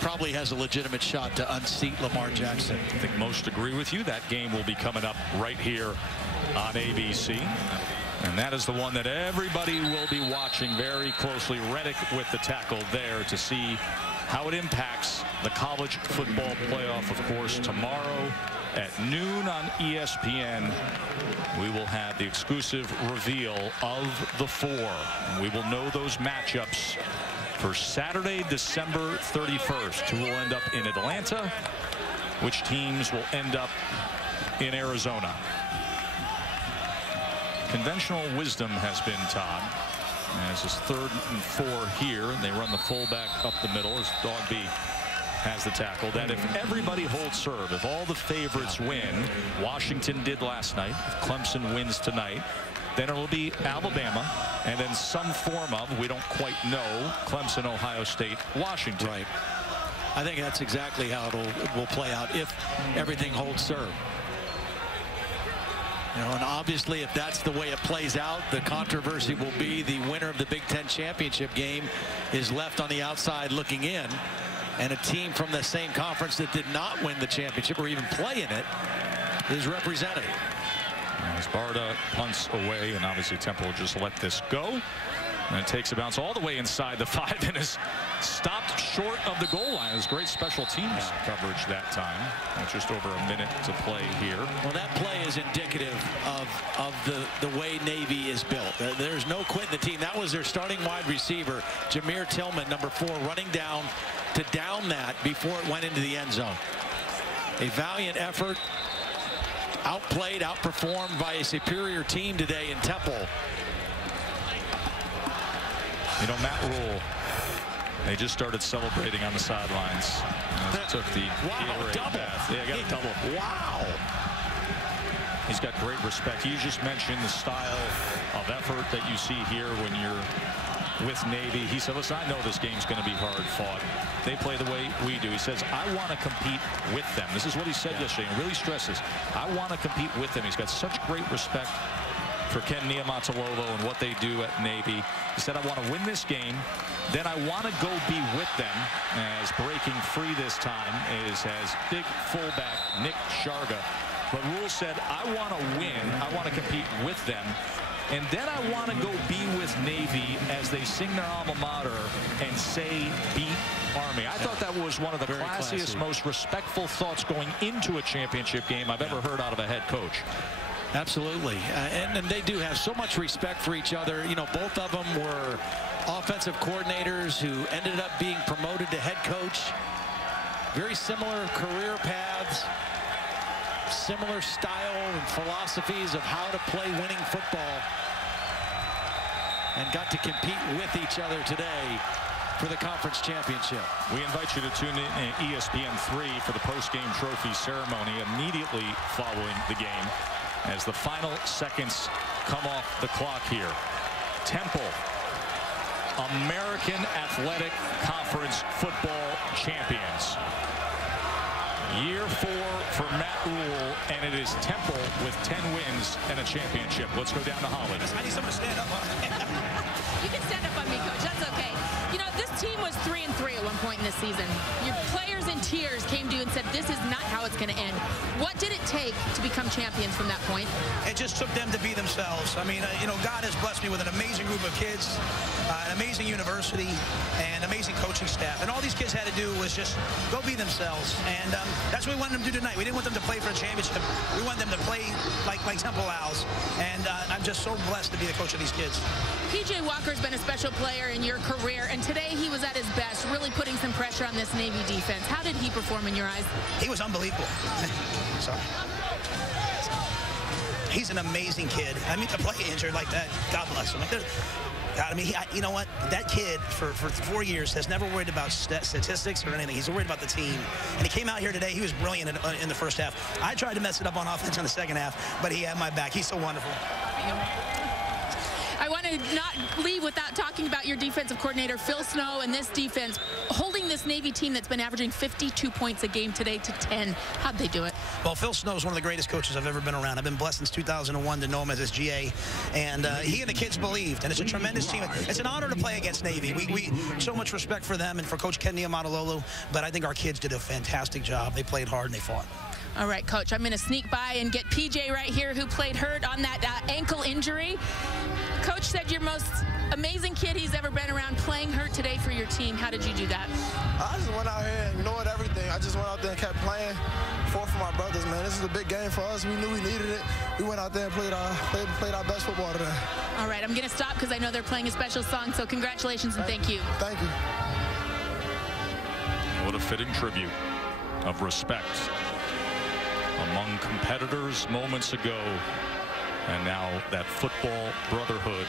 probably has a legitimate shot to unseat Lamar Jackson. I think most agree with you. That game will be coming up right here on ABC. And that is the one that everybody will be watching very closely. Reddick with the tackle there to see how it impacts the college football playoff. Of course, tomorrow at noon on ESPN, we will have the exclusive reveal of the 4. And we will know those matchups for Saturday, December 31st. Who will end up in Atlanta? Which teams will end up in Arizona? Conventional wisdom has been, Todd, as is 3rd and 4 here, and they run the fullback up the middle as Dogby has the tackle, that if everybody holds serve, if all the favorites win, Washington did last night, if Clemson wins tonight, then it will be Alabama, and then some form of, we don't quite know, Clemson, Ohio State, Washington. Right. I think that's exactly how it will play out if everything holds serve. You know, and obviously, if that's the way it plays out, the controversy will be the winner of the Big Ten championship game is left on the outside looking in, and a team from the same conference that did not win the championship or even play in it is represented. As Barda punts away, and obviously Temple will just let this go. And it takes a bounce all the way inside the 5 and is stopped short of the goal line. It was great special teams coverage that time. Just over a minute to play here. Well, that play is indicative of the way Navy is built. There's no quitting the team. That was their starting wide receiver, Jameer Tillman, number 4, running down to down that before it went into the end zone. A valiant effort. outplayed, outperformed by a superior team today in Temple. You know, Matt Rule, they just started celebrating on the sidelines. Took the double. Path. Yeah, got a double. Wow. He's got great respect. You just mentioned the style of effort that you see here when you're with Navy. He said, listen, I know this game's going to be hard fought. They play the way we do. He says, I want to compete with them. This is what he said yesterday, and really stresses, I want to compete with them. He's got such great respect for Ken Niumatalolo and what they do at Navy. He said, I want to win this game. Then I want to go be with them. As breaking free this time is as big fullback Nick Sharga. But Rule said, I want to win. I want to compete with them. And then I want to go be with Navy as they sing their alma mater and say, beat Army. I thought that was one of the classiest, most respectful thoughts going into a championship game I've ever heard out of a head coach. Absolutely. And they do have so much respect for each other. You know, both of them were offensive coordinators who ended up being promoted to head coach. Very similar career paths, similar style and philosophies of how to play winning football, and got to compete with each other today for the conference championship. We invite you to tune in at ESPN3 for the post-game trophy ceremony immediately following the game as the final seconds come off the clock here. Temple, American Athletic Conference football champions. Year 4 for Matt Rule, and it is Temple with 10 wins and a championship. Let's go down to Holly. I need someone to stand up on me. You can stand up on me, Coach. That's okay. You know, this team was 3-3 at one point in this season. Your players in tears came to you and said, this is not how it's going to end. What did it take to become champions from that point? It just took them to be themselves. I mean, you know, God has blessed me with an amazing group of kids, an amazing university, and amazing coaching staff. And all these kids had to do was just go be themselves. And that's what we wanted them to do tonight. We didn't want them to play for a championship. We wanted them to play like Temple Owls. And I'm just so blessed to be the coach of these kids. PJ Walker's been a special player in your career, and today he was at his best, really putting some pressure on this Navy defense. How did he perform in your eyes? He was unbelievable. Sorry. He's an amazing kid. I mean, to play injured like that, God bless him. God, I mean, you know what? That kid, for 4 years, has never worried about statistics or anything. He's worried about the team. And he came out here today. He was brilliant in the first half. I tried to mess it up on offense in the second half, but he had my back. He's so wonderful. I want to not leave without talking about your defensive coordinator, Phil Snow, and this defense holding this Navy team that's been averaging 52 points a game today to 10. How'd they do it? Well, Phil Snow is one of the greatest coaches I've ever been around. I've been blessed since 2001 to know him as his GA. And he and the kids believed, and it's a tremendous team. It's an honor to play against Navy. We so much respect for them and for Coach Ken Niumatalolo, but I think our kids did a fantastic job. They played hard and they fought. All right, Coach, I'm going to sneak by and get PJ right here, who played hurt on that ankle injury. Coach said your most amazing kid he's ever been around playing hurt today for your team. How did you do that? I just went out here and ignored everything. I just went out there and kept playing. Fought for my brothers, man. This is a big game for us. We knew we needed it. We went out there and played our best football today. All right, I'm going to stop because I know they're playing a special song, so congratulations and thank you. Thank you. What a fitting tribute of respect among competitors moments ago, and now that football brotherhood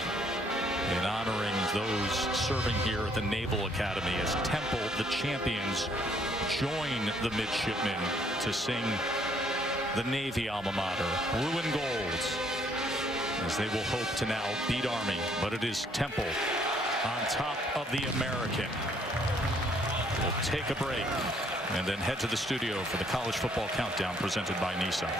in honoring those serving here at the Naval Academy as Temple, the champions, join the Midshipmen to sing the Navy alma mater, blue and gold, as they will hope to now beat Army. But it is Temple on top of the American. We'll take a break and then head to the studio for the College Football Countdown presented by Nissan.